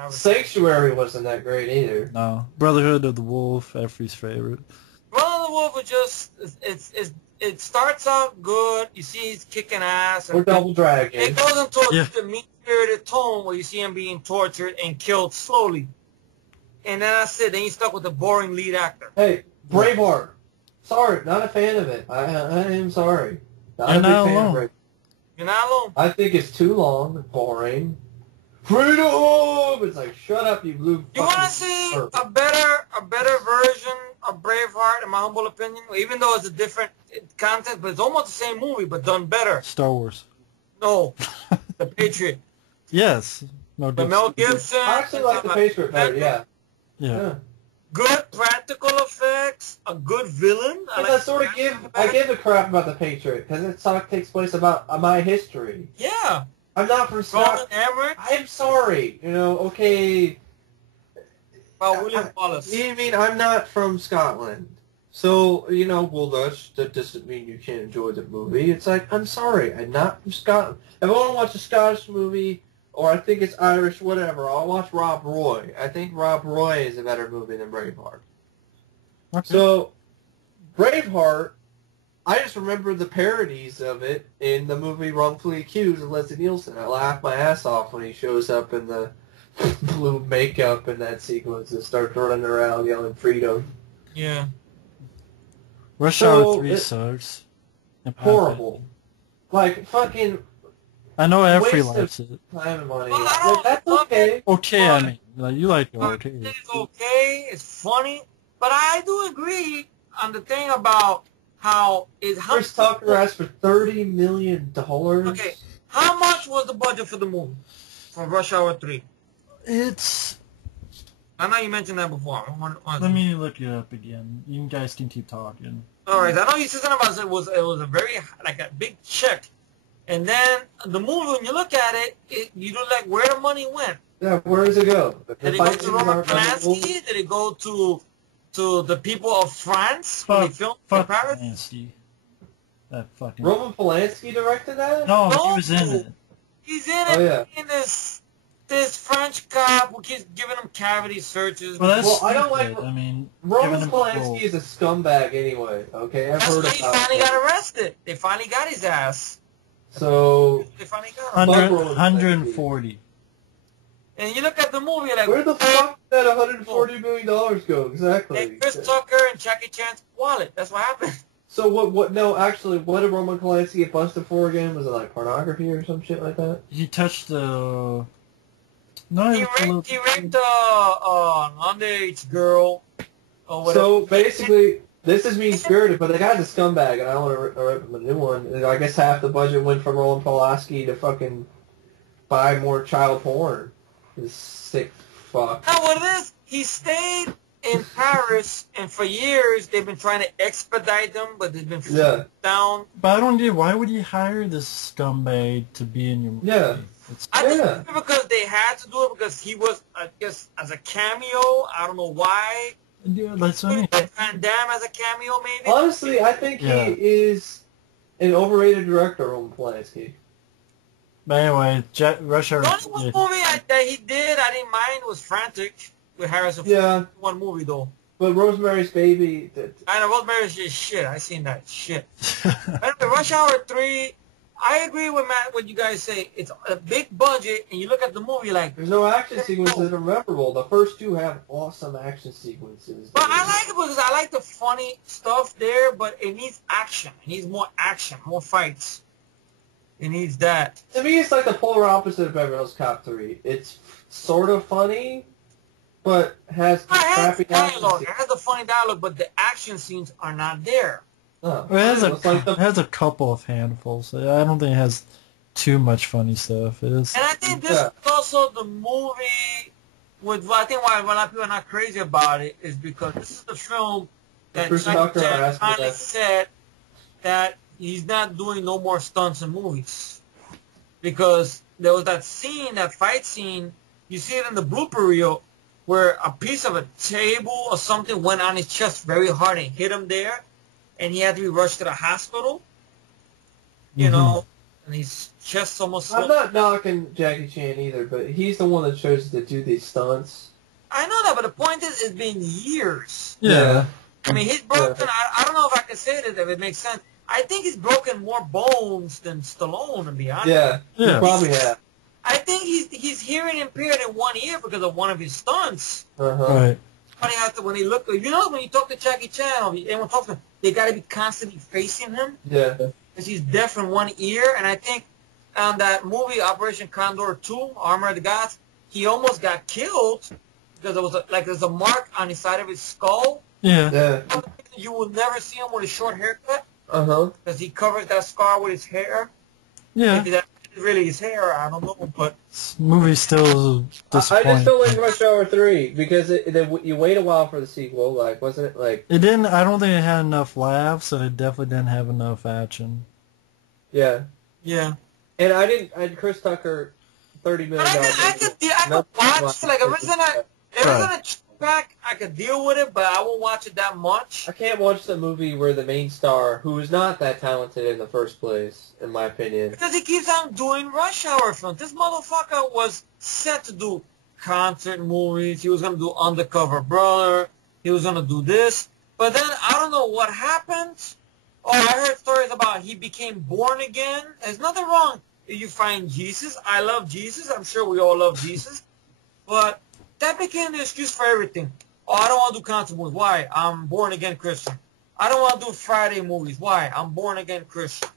Sanctuary wasn't that great either. No. Brotherhood of the Wolf, Effie's favorite. Brotherhood of the Wolf was just... It starts out good. You see he's kicking ass. Or Double Dragon. It goes into the mean-spirited tone where you see him being tortured and killed slowly. And then that's it. Then you're stuck with a boring lead actor. Hey, Braveheart. Sorry, not a fan of it. I am sorry. You're not alone. You're not alone. I think it's too long, boring. Freedom! It's like, shut up, you blue. You want to see a better version of Braveheart, in my humble opinion, even though it's a different content, but it's almost the same movie, but done better. Star Wars. No, The Patriot. Yes. But Mel Gibson. I actually like The Patriot better, yeah. Good practical effects, a good villain. I give a crap about The Patriot because it takes place about my history. Yeah. I'm not from Scotland. I'm sorry. Okay. Well, William Wallace. You mean I'm not from Scotland? So, well, that doesn't mean you can't enjoy the movie. It's like, I'm sorry, I'm not from Scotland. If I want to watch a Scottish movie, or I think it's Irish, whatever, I'll watch Rob Roy. I think Rob Roy is a better movie than Braveheart. Okay. So, Braveheart, I just remember the parodies of it in the movie Wrongfully Accused with Leslie Nielsen. I laughed my ass off when he shows up in the blue makeup in that sequence and starts running around yelling freedom. Yeah. Rush Hour 3 sucks. Horrible. Like, fucking... I know Effie likes it. Time and money. That's okay. Okay, I mean, you like it. Okay. It's okay. It's funny. But I do agree on the thing about how... Chris Tucker asked for $30 million. Okay. How much was the budget for the movie? For Rush Hour 3? It's... I know you mentioned that before. Let me look it up again. You guys can keep talking. All right. I know you said something about it was a very, like a big check. And then the movie, when you look at it, you look like where the money went. Yeah, where does it go? Did it go to Roman Polanski? Did it go to the people of France when they filmed in Paris? Polanski. That fucking... Roman Polanski directed that? No, he was in it. He's in it. In this French cop who keeps giving him cavity searches. Well, I don't like... I mean, Roman Polanski is a scumbag anyway, okay? I've heard about he finally got arrested. They finally got his ass. So... They finally got him. 140. And you look at the movie like, where the fuck did that $140 million go? Exactly. and Chris Tucker and Jackie Chan's wallet. That's what happened. So what? No, actually, what did Roman Polanski get busted for again? Was it like pornography or some shit like that? He touched the... He raped an underage girl or whatever. So basically, this is mean-spirited, but the guy's a scumbag, and I don't want to rip him a new one. I guess half the budget went from Roman Polanski to fucking buy more child porn. This sick fuck. Now what it is, he stayed in Paris, and for years they've been trying to expedite them, but they've been down. But I don't get, why would you hire this scumbag to be in your movie? Yeah. I think it's because they had to do it because he was, I guess, as a cameo. I don't know why. Yeah, that's what I mean. Van Damme as a cameo, maybe. Honestly, I think he is an overrated director, Roman Polanski. But anyway, Rush Hour... The only one movie that he did I didn't mind was Frantic with Harrison Ford. Yeah. One movie, though. But Rosemary's Baby... I know, Rosemary's just shit. I seen that shit. Anyway, Rush Hour 3, I agree with Matt what you guys say. It's a big budget, and you look at the movie like... There's no action sequences that are memorable. The first two have awesome action sequences. But I like it because I like the funny stuff there, but it needs action. It needs more action, more fights. It needs that. To me, it's like the polar opposite of Beverly Hills Cop 3. It's sort of funny, but has crappy dialogue. It has the funny dialogue, but the action scenes are not there. It has a couple of handfuls. I don't think it has too much funny stuff. It is. And I think this is also the movie with, I think why a lot of people are not crazy about it is because this is the film that Jackie Chan finally said that he's not doing no more stunts in movies. Because there was that scene, that fight scene, you see it in the blooper reel, where a piece of a table or something went on his chest very hard and hit him there, and he had to be rushed to the hospital, you know, and his chest almost... I'm not knocking Jackie Chan either, but he's the one that chose to do these stunts. I know that, but the point is, it's been years. Yeah. I mean, he's broken, I don't know if I can say this, if it makes sense. I think he's broken more bones than Stallone, to be honest. Yeah, he probably has. I think he's hearing impaired in one ear because of one of his stunts. Right. Funny how when he look, you know, when you talk to Jackie Chan, or anyone talks to him, they got to be constantly facing him. Yeah. Because he's deaf in one ear, and I think on that movie Operation Condor 2, Armor of the Gods, he almost got killed because there was there's a mark on the side of his skull. Yeah. You will never see him with a short haircut. Because he covers that scar with his hair. Yeah. Maybe that's really his hair, I don't know, but... This movie's still disappointing. I just don't like Rush Hour 3, because you wait a while for the sequel, like, wasn't it, like... It didn't, I don't think it had enough laughs, and it definitely didn't have enough action. Yeah. Yeah. And Chris Tucker, $30 million. I could watch, like, if it's in a back, I could deal with it, but I won't watch it that much. I can't watch the movie where the main star, who is not that talented in the first place, in my opinion. Because he keeps on doing Rush Hour films. This motherfucker was set to do concert movies. He was going to do Undercover Brother. He was going to do this. But then, I don't know what happened. Oh, I heard stories about he became born again. There's nothing wrong if you find Jesus. I love Jesus. I'm sure we all love Jesus. But that became the excuse for everything. Oh, I don't want to do concert movies. Why? I'm born-again Christian. I don't want to do Friday movies. Why? I'm born-again Christian.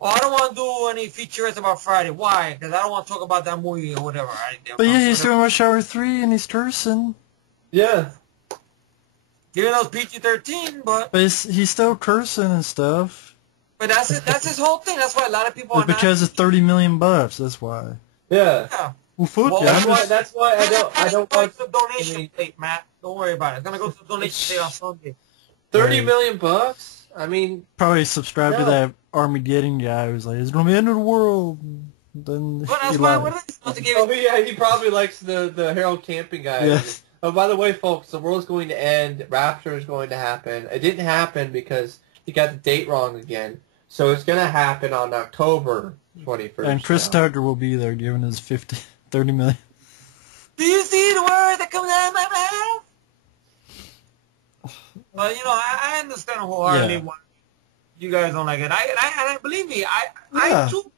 Oh, I don't want to do any featurettes about Friday. Why? Because I don't want to talk about that movie or whatever. But yeah, he's doing Rush Hour 3 and he's cursing. Yeah. Even though it's PG-13, but he's still cursing and stuff. But that's it. That's his whole thing. That's why a lot of people are because it's $30 million. That's why. Yeah. Well, fuck that's why I don't watch the donation plate, Matt. Don't worry about it. It's gonna go to the donation plate on Sunday. $30 million? I mean, probably subscribe to that Armageddon guy who's like, it's gonna be the end of the world. Then that's why. What is supposed to give? Oh yeah, he probably likes the Harold Camping guy. Yeah. Oh, by the way, folks, the world's going to end. Rapture is going to happen. It didn't happen because he got the date wrong again. So it's going to happen on October 21st. And Chris Tucker will be there giving his $30 million. Do you see the words that come out of my mouth? Well, you know, I understand wholeheartedly why you guys don't like it. I believe me, I too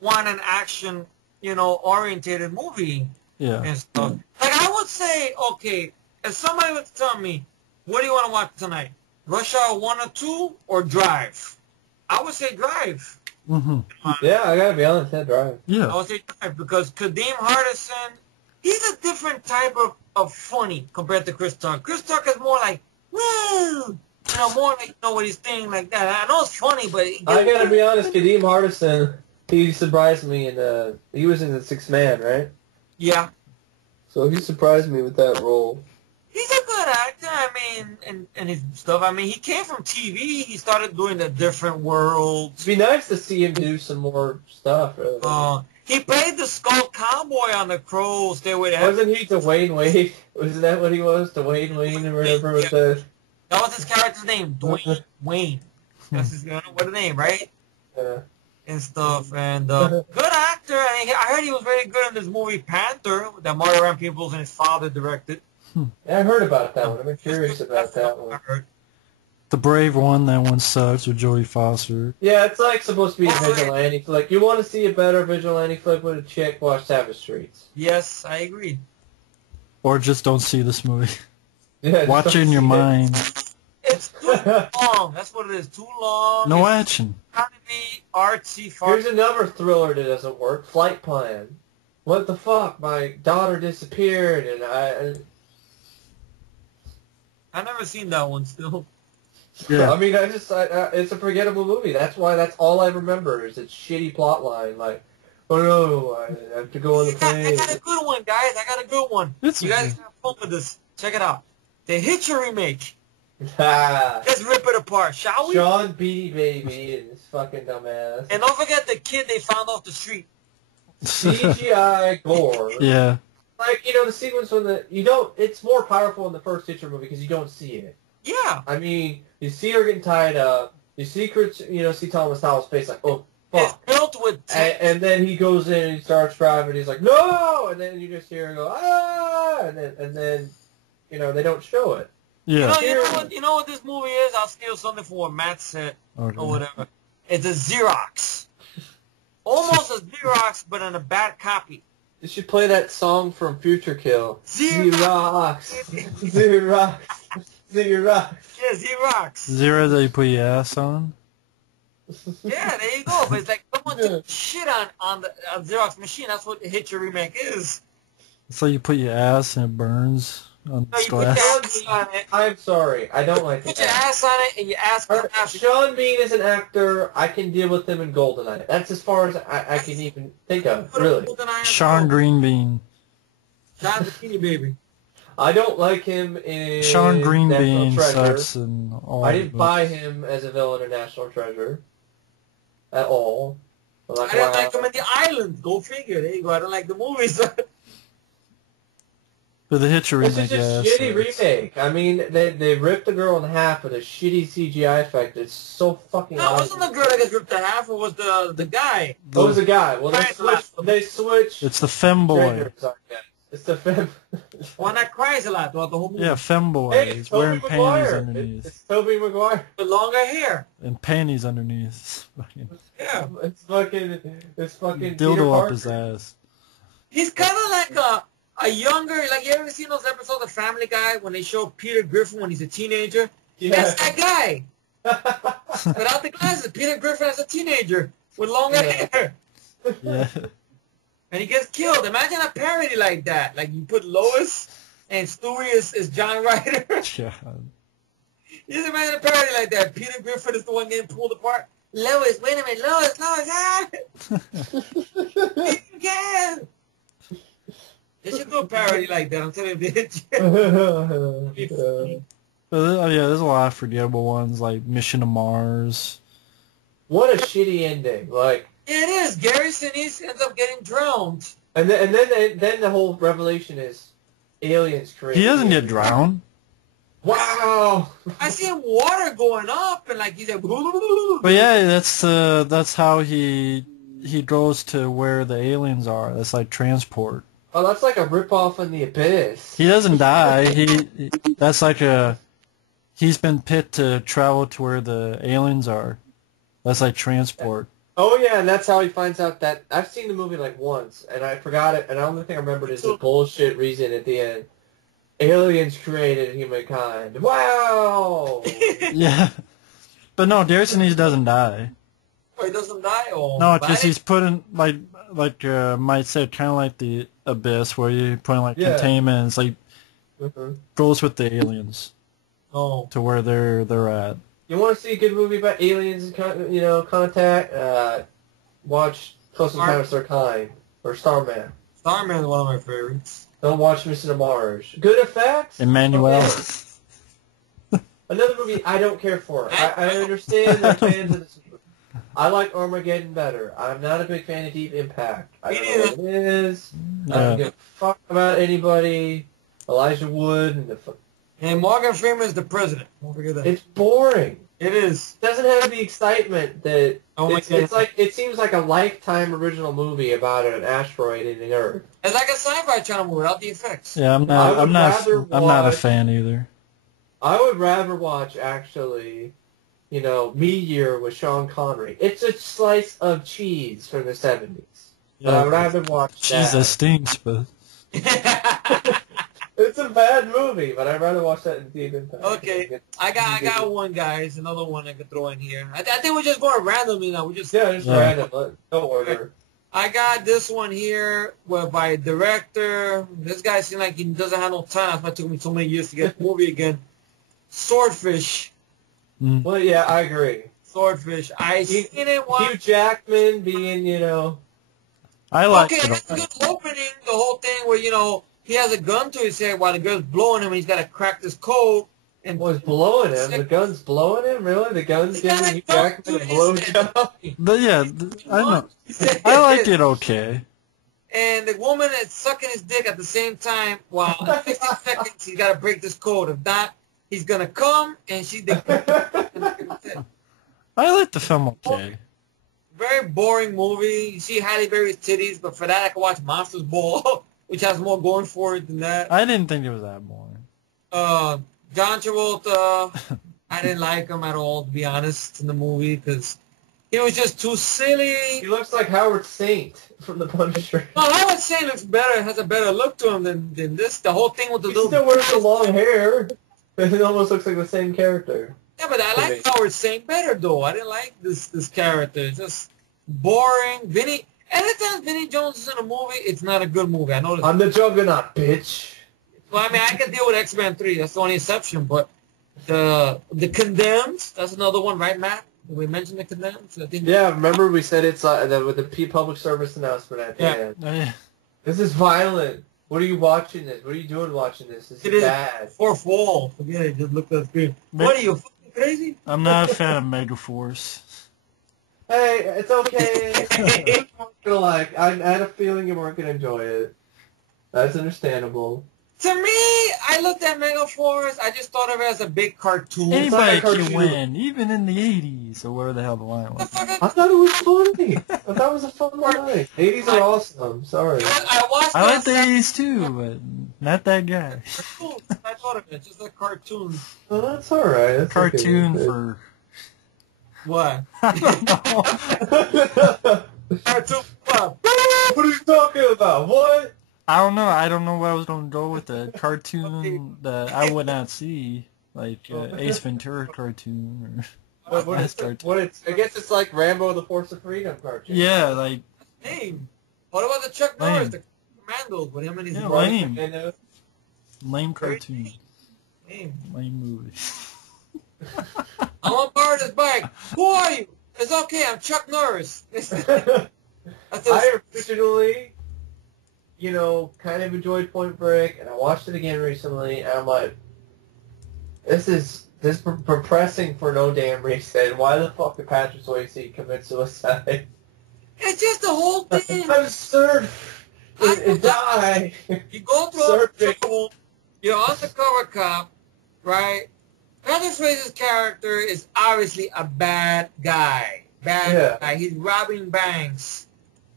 want an action, orientated movie. Yeah. and stuff. Like, I would say, okay, if somebody would tell me, what do you want to watch tonight? Rush Hour 1 or 2 or Drive? I would say Drive. Mm-hmm. Yeah, I gotta be honest, that Drive. I Yeah. would say Drive because Kadeem Hardison, he's a different type of funny compared to Chris Tucker. Chris Tucker is more like, woo! You know, more like, you know, what he's saying like that. I know it's funny, but... I gotta be honest, Kadeem Hardison, he surprised me he was in The Sixth Man, right? Yeah. So he surprised me with that role. He's a good actor, I mean, and his stuff. I mean, he came from TV. He started doing the different worlds. It'd be nice to see him do some more stuff, really. He played the Skull Cowboy on the Crowe, Stay With Heaven. Wasn't he Dwayne Wade? Wasn't that what he was? Dwayne Wayne or whatever with the... That was his character's name, Dwayne Wayne. That's his what a name, right? Yeah. And stuff. And good actor. I heard he was very good in this movie Panther that Mario Van Peebles and his father directed. Yeah, I heard about that one. I've been curious about that one. The Brave one, that one sucks with Jodie Foster. Yeah, it's like supposed to be a vigilante flick. You want to see a better vigilante flick with a chick, watch Savage Streets. Yes, I agree. Or just don't see this movie. Yeah, Watch it in your mind. It's too long. That's what it is. Too long. No it's action. Trying to be artsy, Here's another thriller that doesn't work. Flight Plan. What the fuck? My daughter disappeared, and I've never seen that one still. Yeah. I mean, it's a forgettable movie. That's why. That's all I remember is its shitty plot line. Like, oh no, I have to go on the plane. I got a good one, guys. I got a good one. You guys have fun with this. Check it out. The Hitcher remake. Let's rip it apart, shall we? Sean Beatty Baby and his fucking dumbass. And don't forget the kid they found off the street. CGI gore. Yeah. Like, the sequence when it's more powerful in the first Hitcher movie because you don't see it. Yeah. I mean, you see her getting tied up. You see Thomas Howell's face like, oh, fuck. It's built with and then he goes in and he starts driving. He's like, no! And then you just hear him go, ah! And then they don't show it. Yeah. You know what this movie is? I'll steal something from what Matt said or whatever. It's a Xerox. Almost a Xerox, but in a bad copy. You should play that song from Future Kill. Xerox. Xerox. Xerox. Yeah, Xerox. Zero that you put your ass on? Yeah, there you go. But it's like someone took shit on the Xerox machine. That's what the Hitcher remake is. It's like you put your ass and it burns on No, you put glass. your ass on it. I'm sorry. I don't like Put your ass on it and your ass comes out. Sean Bean is an actor. I can deal with him in GoldenEye. That's as far as I can even think of, really. Sean Greenbean. Sean Bikini Baby. I don't like him in Sean Greenbean National Treasure. sucks in all I the didn't books. buy him as a villain in National Treasure at all. I didn't like him in The Island. Go figure. There you go. I don't like the movies. But the Hitcher It's remake, just a yeah, shitty sucks. remake. I mean, they ripped the girl in half with a shitty CGI effect. It's so fucking No, it wasn't the girl that gets ripped in half. It was the guy. It was a guy. Well, they switched. It's the femboy. genders, I guess. It's the fem. One that cries a lot throughout the whole movie. Yeah, femboy. Hey, He's it's wearing Tobey panties Maguire. underneath. It's Tobey Maguire. With longer hair. And panties underneath. Yeah. It's fucking Peter Dildo up Parker. his ass. He's kind of like a younger, like you ever seen those episodes of Family Guy when they show Peter Griffin when he's a teenager? Yeah. That's that guy. Without the glasses, Peter Griffin as a teenager with longer hair. Yeah. And he gets killed. Imagine a parody like that. Like you put Lois and Stewie is John Ryder. God. Just imagine a parody like that. Peter Griffin is the one getting pulled apart. Lois, wait a minute. Lois, ah! Yeah. They should do a parody like that. I'm telling you, bitch. But yeah, there's a lot of forgettable ones like Mission to Mars. What a shitty ending! Like, Yeah, it is. Gary Sinise ends up getting drowned. and then the whole revelation is aliens created. He doesn't get drowned. Wow. I see him water going up, and like he's like. But yeah, that's how he goes to where the aliens are. That's like transport. Oh, that's like a ripoff in the Abyss. He doesn't die. That's like he's been picked to travel to where the aliens are. That's like transport. Oh yeah, and that's how he finds out that I've seen the movie like once, and I forgot it. And the only thing I remembered is the bullshit reason at the end. Aliens created humankind. Wow. Yeah. But no, Darius doesn't die. Oh, he doesn't die? Oh, No, because he's put in, like Mike said, kind of like the Abyss, where you put in, like, containment, it's like, goes with the aliens. Oh. To where they're at. You want to see a good movie about aliens and, you know, contact? Watch Close Encounters of Their Kind, or Starman. Starman is one of my favorites. Don't watch Mission to Mars. Good effects? Emmanuel. Okay. Another movie I don't care for. I understand the fans of this movie. I like Armageddon better. I'm not a big fan of Deep Impact. I don't know what it is. I don't give a fuck about anybody. Elijah Wood and Morgan Freeman's the president. Don't forget that. It's boring. It is. It doesn't have the excitement that it's like. It seems like a Lifetime original movie about an asteroid hitting Earth. It's like a Sci-Fi Channel movie without the effects. Yeah, I'm not a fan either. I would rather watch actually, you know, Meteor with Sean Connery. It's a slice of cheese from the 70s. Yeah, but I'd rather watch cheese that stinks, but it's a bad movie, but I'd rather watch that in Deep Impact. Okay, I got one, guys. Another one I could throw in here. I think we're just going randomly now. Random. No order. I got this one here by a director. This guy seems like he doesn't have no time. That's why it took me so many years to get the movie again. Swordfish. Well, yeah, I agree. Swordfish. I seen it once. Hugh Jackman being, you know. I like it. Okay, it's a good opening. The whole thing where, you know, he has a gun to his head while the girl's blowing him, and he's got to crack this code. And was blowing him? The gun's blowing him? Really? The gun's giving Hugh Jackman a blowjob? But yeah, I know. I like it okay. And the woman is sucking his dick at the same time while in 50 seconds he's got to break this code. If not, he's going to come, and I like the film okay. Very boring movie. You see Halle Berry's titties, but for that I could watch Monsters Ball, which has more going for it than that. I didn't think it was that boring. John Travolta, I didn't like him at all, to be honest, in the movie, because he was just too silly. He looks like Howard Saint from The Punisher. Well, Howard Saint looks better, has a better look to him than this. The whole thing with the he still wears the long hair. It almost looks like the same character. Yeah, but I like Howard Saint better, though. I didn't like this character. It's just boring. Anytime Vinny Jones is in a movie, it's not a good movie. I know this. I'm the Juggernaut, bitch. Well, I mean, I can deal with X-Men 3. That's the only exception. But the Condemned, that's another one, right, Matt? Did we mention the Condemned? Yeah, remember we said it's with the public service announcement at the end. Oh, yeah. This is violent. What are you watching this? What are you doing watching this? This is bad. Fourth wall. Forget it. Just look at the screen. What are you, fucking crazy? I'm not a fan of Megaforce. Hey, it's okay. I had a feeling you weren't going to enjoy it. That's understandable. To me, I looked at Megaforce. I just thought of it as a big cartoon. Anybody can win, even in the 80s, or wherever the hell the line was. I thought it was funny. I thought it was a fun line. 80s are awesome. Sorry. I like the 80s too, but not that guy. I thought of it, just a cartoon. Well, that's all right. That's cartoon okay. For... What? I don't know. Cartoon what? What are you talking about? What? I don't know. I don't know where I was going to go with the cartoon that I would not see, like Ace Ventura cartoon or cartoon. I guess it's like Rambo: The Force of Freedom cartoon. Yeah, like. Lame. What about the Chuck Norris, the Commandos, with him and his lame. Lame cartoon. Lame movie. I want to borrow this bike. Who are you? It's okay. I'm Chuck Norris. I originally, kind of enjoyed Point Break, and I watched it again recently, and I'm like, this is depressing for no damn reason. Why the fuck did Patrick Swayze commit suicide? It's just the whole thing. I'm surf and die. You go through a trouble. You're an undercover cop, right? Patrick Swayze's character is obviously a bad guy. Bad guy. He's robbing banks.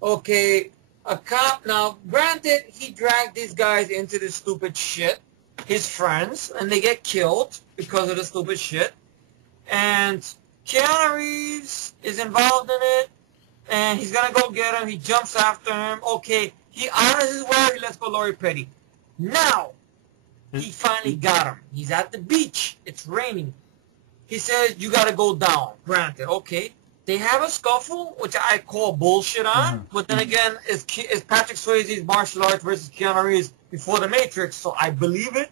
Okay, a cop. Now, granted, he dragged these guys into this stupid shit, his friends, and they get killed because of the stupid shit. And Keanu Reeves is involved in it. and he's gonna go get him. He jumps after him. Okay, he honors his word. He lets go Lori Petty. Now, he finally got him. He's at the beach. It's raining. He says, you gotta go down. Granted, okay. They have a scuffle, which I call bullshit on. But then again, it's Patrick Swayze's martial arts versus Keanu Reeves before The Matrix, so I believe it.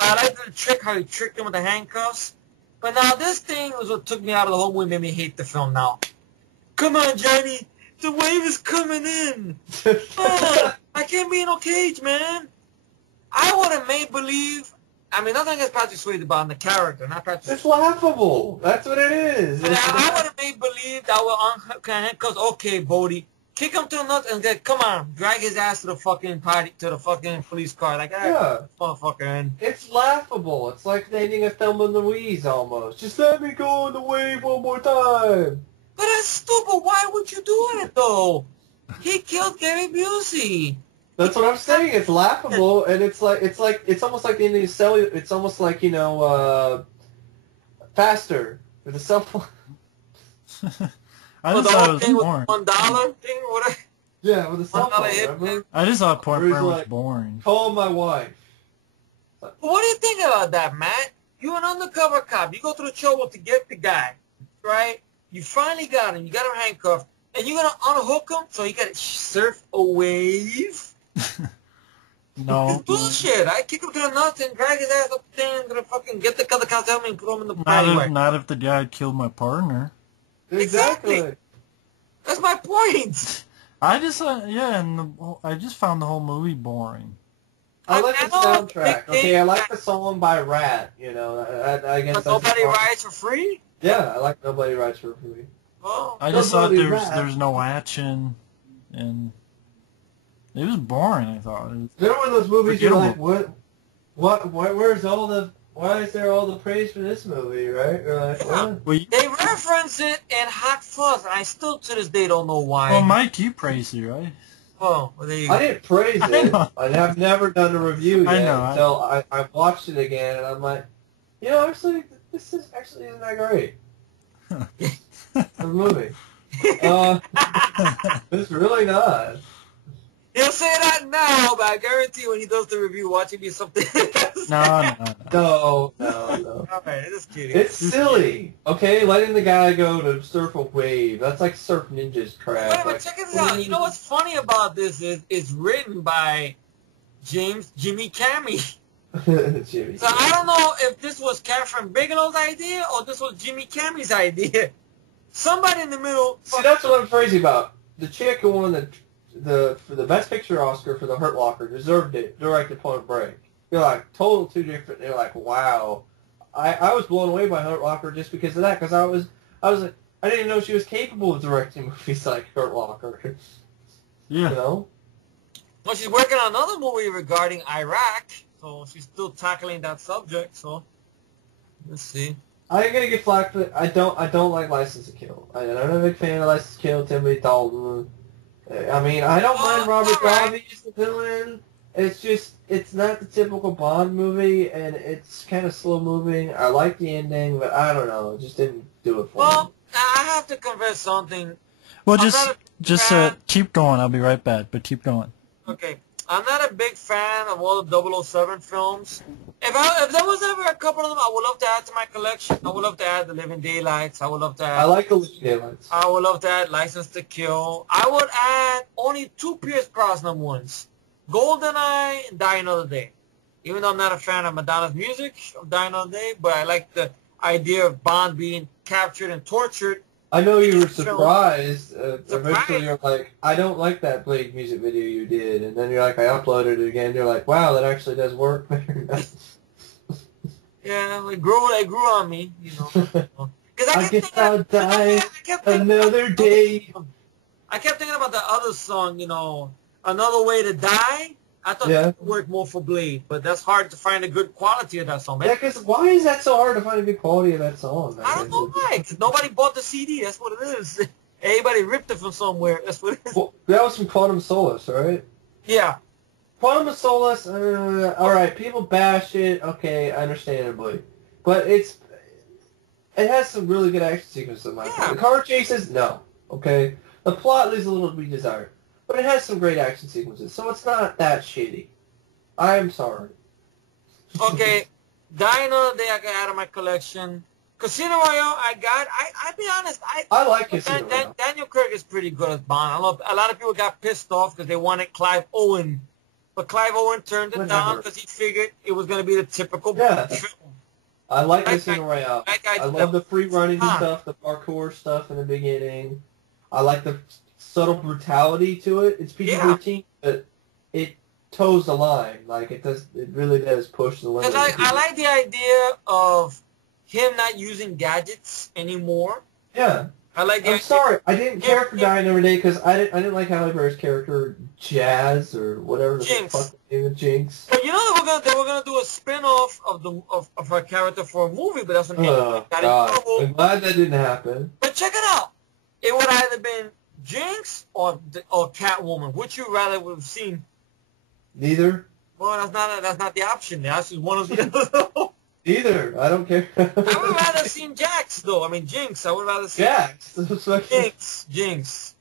I like the trick, how he tricked him with the handcuffs. But now this thing was what took me out of the whole movie, made me hate the film now. Come on, Johnny. The wave is coming in. I can't be in no cage, man. I would have made believe. I mean, nothing against Patrick Swayze about the character, not Patrick. It's laughable. That's what it is. I would have made believe that will unhook handcuffs. Okay, Bodie, kick him to the nuts and get, come on, drag his ass to the fucking party, to the fucking police car. Like, yeah, motherfucker. In. It's laughable. It's like dating a Thelma and Louise almost. Just let me go on the wave one more time. But that's stupid. Why would you do it though? He killed Gary Busey. That's what I'm saying. It's laughable, and it's almost like the Indian cellular. It's almost like, you know, Faster with the cell phone. I just thought it was boring. $1 thing or whatever. Yeah, with the cell phone. Remember? I just thought Point Break was like, boring. Call my wife. What do you think about that, Matt? You're an undercover cop. You go through the trouble to get the guy, right? You finally got him. You got him handcuffed, and you're gonna unhook him so he can surf a wave. No. It's bullshit. I kick him to the nuts and drag his ass up there and fucking get the other cops help me and put him in the paddy. Not if the guy killed my partner. Exactly. That's my point. I just I just found the whole movie boring. I like the soundtrack. Okay, I like the song by Rat. You know, I guess. But Nobody Rides for Free. Yeah, I like Nobody Rides for Free. Oh. I just thought there's no action, and it was boring. I thought. They're one of those movies you're like, where's all the? Why is there all the praise for this movie, right? You're like, what? They reference it in Hot Fuzz, and I still to this day don't know why. Well, Mike, you praised it, right? Oh, well, there you I go. didn't praise it. I have never done a review yet. I know. Until I watched it again, and I'm like, you know, actually, this isn't that great. The movie. It's really not. He'll say that now, but I guarantee when he does the review, watch it be something else. No. Alright, just kidding. It's silly. Okay, letting the guy go to surf a wave. That's like Surf Ninjas crap. Wait, but check this out. You know what's funny about this is it's written by Jimmy Cammey. Jimmy. So I don't know if this was Catherine Bigelow's idea or this was Jimmy Cammey's idea. Somebody in the middle. See, that's what I'm crazy about. The chick who won for the Best Picture Oscar for The Hurt Locker deserved it. Directed Point Break. You're like total two different. You're like, wow. I was blown away by Hurt Locker just because of that. Because I was like, I didn't know she was capable of directing movies like Hurt Locker. Yeah. You know. Well, she's working on another movie regarding Iraq, so she's still tackling that subject. So let's see. I'm gonna get flack for I don't like License to Kill. I'm not a big fan of License to Kill. Timothy Dalton. I mean, I don't mind Robert Davi as the villain. It's just, it's not the typical Bond movie, and it's kind of slow moving. I like the ending, but I don't know, it just didn't do it for me. Well, I have to confess something. Well, just keep going. I'll be right back, but keep going. Okay. I'm not a big fan of all the 007 films. If there was ever a couple of them, I would love to add to my collection. I would love to add The Living Daylights. I would love to add... I like The Living Daylights. I would love to add License to Kill. I would add only two Pierce Brosnan ones. GoldenEye and Die Another Day. Even though I'm not a fan of Madonna's music of Die Another Day, but I like the idea of Bond being captured and tortured. I know you were surprised. Eventually you're like, I don't like that Blade music video you did. And then you're like, I uploaded it again. You're like, wow, that actually does work. Yeah, it grew on me, you know. I guess I'll die another day. I kept thinking about the other song, you know, Another Way to Die. I thought that would work more for Blade, but that's hard to find a good quality of that song. Man. Yeah, because why is that so hard to find a good quality of that song? Man? I don't know why. Cause nobody bought the CD. That's what it is. Everybody ripped it from somewhere. That's what it is. Well, that was from Quantum of Solace, right? Yeah. Quantum of Solace, all right, people bash it, okay, understandably. But it has some really good action sequences in my opinion. The car chases, no, okay? The plot leaves a little to be desired, but it has some great action sequences, so it's not that shitty. I'm sorry. Okay, Die Another Day I got out of my collection. Casino Royale I'll be honest, I like Casino Royale. Daniel Craig is pretty good as Bond. I love, a lot of people got pissed off because they wanted Clive Owen. But Clive Owen turned it down because he figured it was going to be the typical Bond film. I like Casino Royale. I love the free running stuff, the parkour stuff in the beginning. I like the subtle brutality to it. It's PG-13, but it toes the line. Like, it really does push the limit. I like the idea of him not using gadgets anymore. Yeah. I'm sorry, I didn't care for Die Another Day because I didn't like Halle Berry's character, Jazz, or whatever the fuck the name of Jinx. But you know they were gonna do a spin-off of her character for a movie, but that's when got in trouble. I'm glad that didn't happen. But check it out. It would have either been Jinx or Catwoman. Which you rather would have seen? Neither. Well, that's not the option. That's just one of the other. Either. I don't care. I would rather have seen Jax, though. I mean, Jinx. I would rather seen Jinx.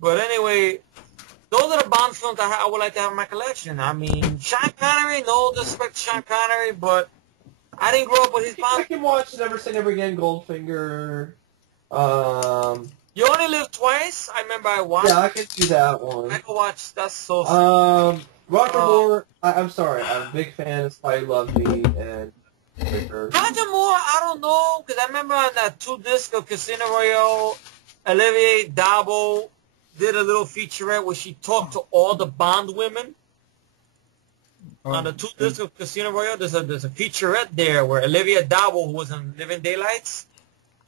But anyway, those are the Bond films I would like to have in my collection. I mean, Sean Connery, no disrespect to Sean Connery, but I didn't grow up with his Bond. I can watch Never Say Never Again, Goldfinger. You Only Live Twice. I remember I watched. Yeah, I can see that one. I can watch. That's so. Roger Moore. I'm sorry. I'm a big fan of Spy Who Loved Me and. Roger Moore, I don't know, because I remember on that 2-disc of Casino Royale, Olivier Dabo did a little featurette where she talked to all the Bond women. On the 2-disc of Casino Royale, there's a featurette there where Olivia Dabo, who was in Living Daylights,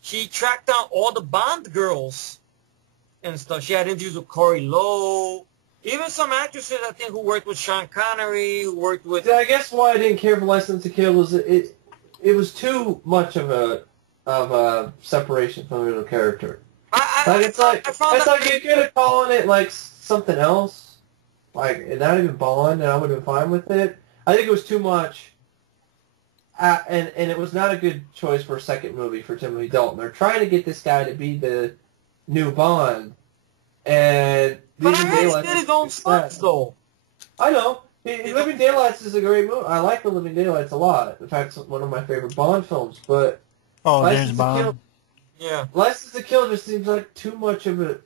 she tracked down all the Bond girls and stuff. She had interviews with Corey Lowe. Even some actresses, I think, who worked with Sean Connery, who worked with... I guess why I didn't care for License to Kill was it was too much of a separation from the real character. It's like you could have called it like something else, like not even Bond, and I would have been fine with it. I think it was too much, and it was not a good choice for a second movie for Timothy Dalton. They're trying to get this guy to be the new Bond, and but I heard he did his own stunts though. I know. Living Daylights is a great movie. I like The Living Daylights a lot. In fact, it's one of my favorite Bond films. But James Bond. License to Kill just seems like too much of a,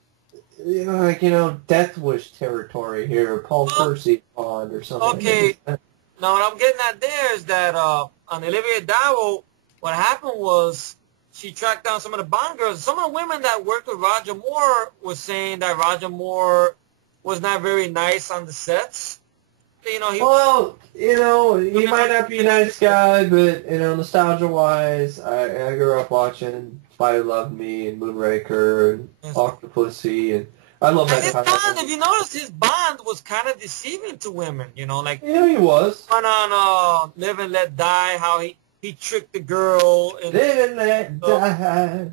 Death Wish territory here. Paul Percy Bond or something. Okay. Now what I'm getting at there is that on Olivia Dabo, what happened was she tracked down some of the Bond girls. Some of the women that worked with Roger Moore was saying that Roger Moore was not very nice on the sets. He might not be a nice guy, but, nostalgia-wise, I grew up watching Spy Who Loved Me and Moonraker and Octopussy, and I love that kind of Bond, if you notice, his Bond was kind of deceiving to women, Yeah, he was. On Live and Let Die, how he tricked the girl. And Live and Let Die.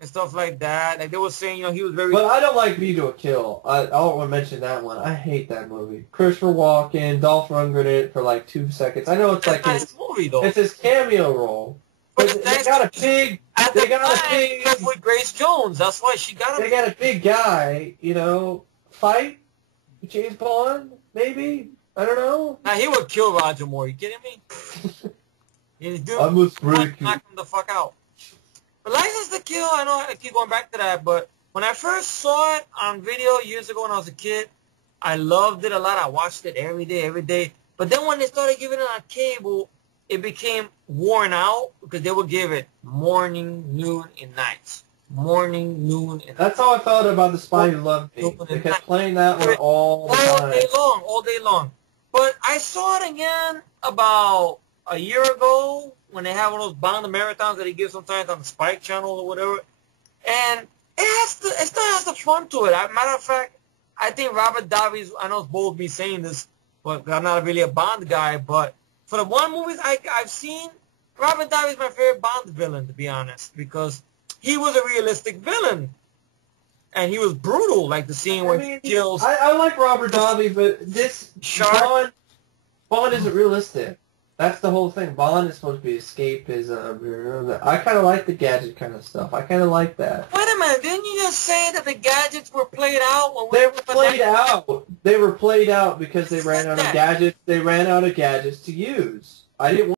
And stuff like that. Like they were saying, he was very... But I don't like View to a Kill. I don't want to mention that one. I hate that movie. Christopher Walken, Dolph Lundgren in it for like 2 seconds. I know it's like his movie, though. It's his cameo role. But they got a big... with Grace Jones. That's why she got They got a big guy, fight with James Bond, maybe? I don't know. Now, he would kill Roger Moore. You kidding me? I must break you. Knock him the fuck out. But License to Kill, I know I keep going back to that, but when I first saw it on video years ago when I was a kid, I loved it a lot. I watched it every day. But then when they started giving it on cable, it became worn out because they would give it morning, noon, and nights. Morning, noon, and night. That's how I felt about The Spy Who Loved Me. They kept playing that one all the time. All day long. But I saw it again about a year ago when they have one of those Bond marathons that he gives sometimes on the Spike Channel or whatever. And it still has the fun to it. Matter of fact, I think Robert Davi's, I know it's bold me saying this, but I'm not really a Bond guy, but for the one movies I've seen, Robert Davi's my favorite Bond villain, to be honest, because he was a realistic villain. And he was brutal, like the scene where he kills... I like Robert Davi, but this Bond isn't realistic. That's the whole thing. Bond is supposed to be escapism. I kind of like the gadget kind of stuff. I kind of like that. Wait a minute, didn't you just say that the gadgets were played out? When They were played out. They were played out because they ran out of gadgets. They ran out of gadgets to use. I didn't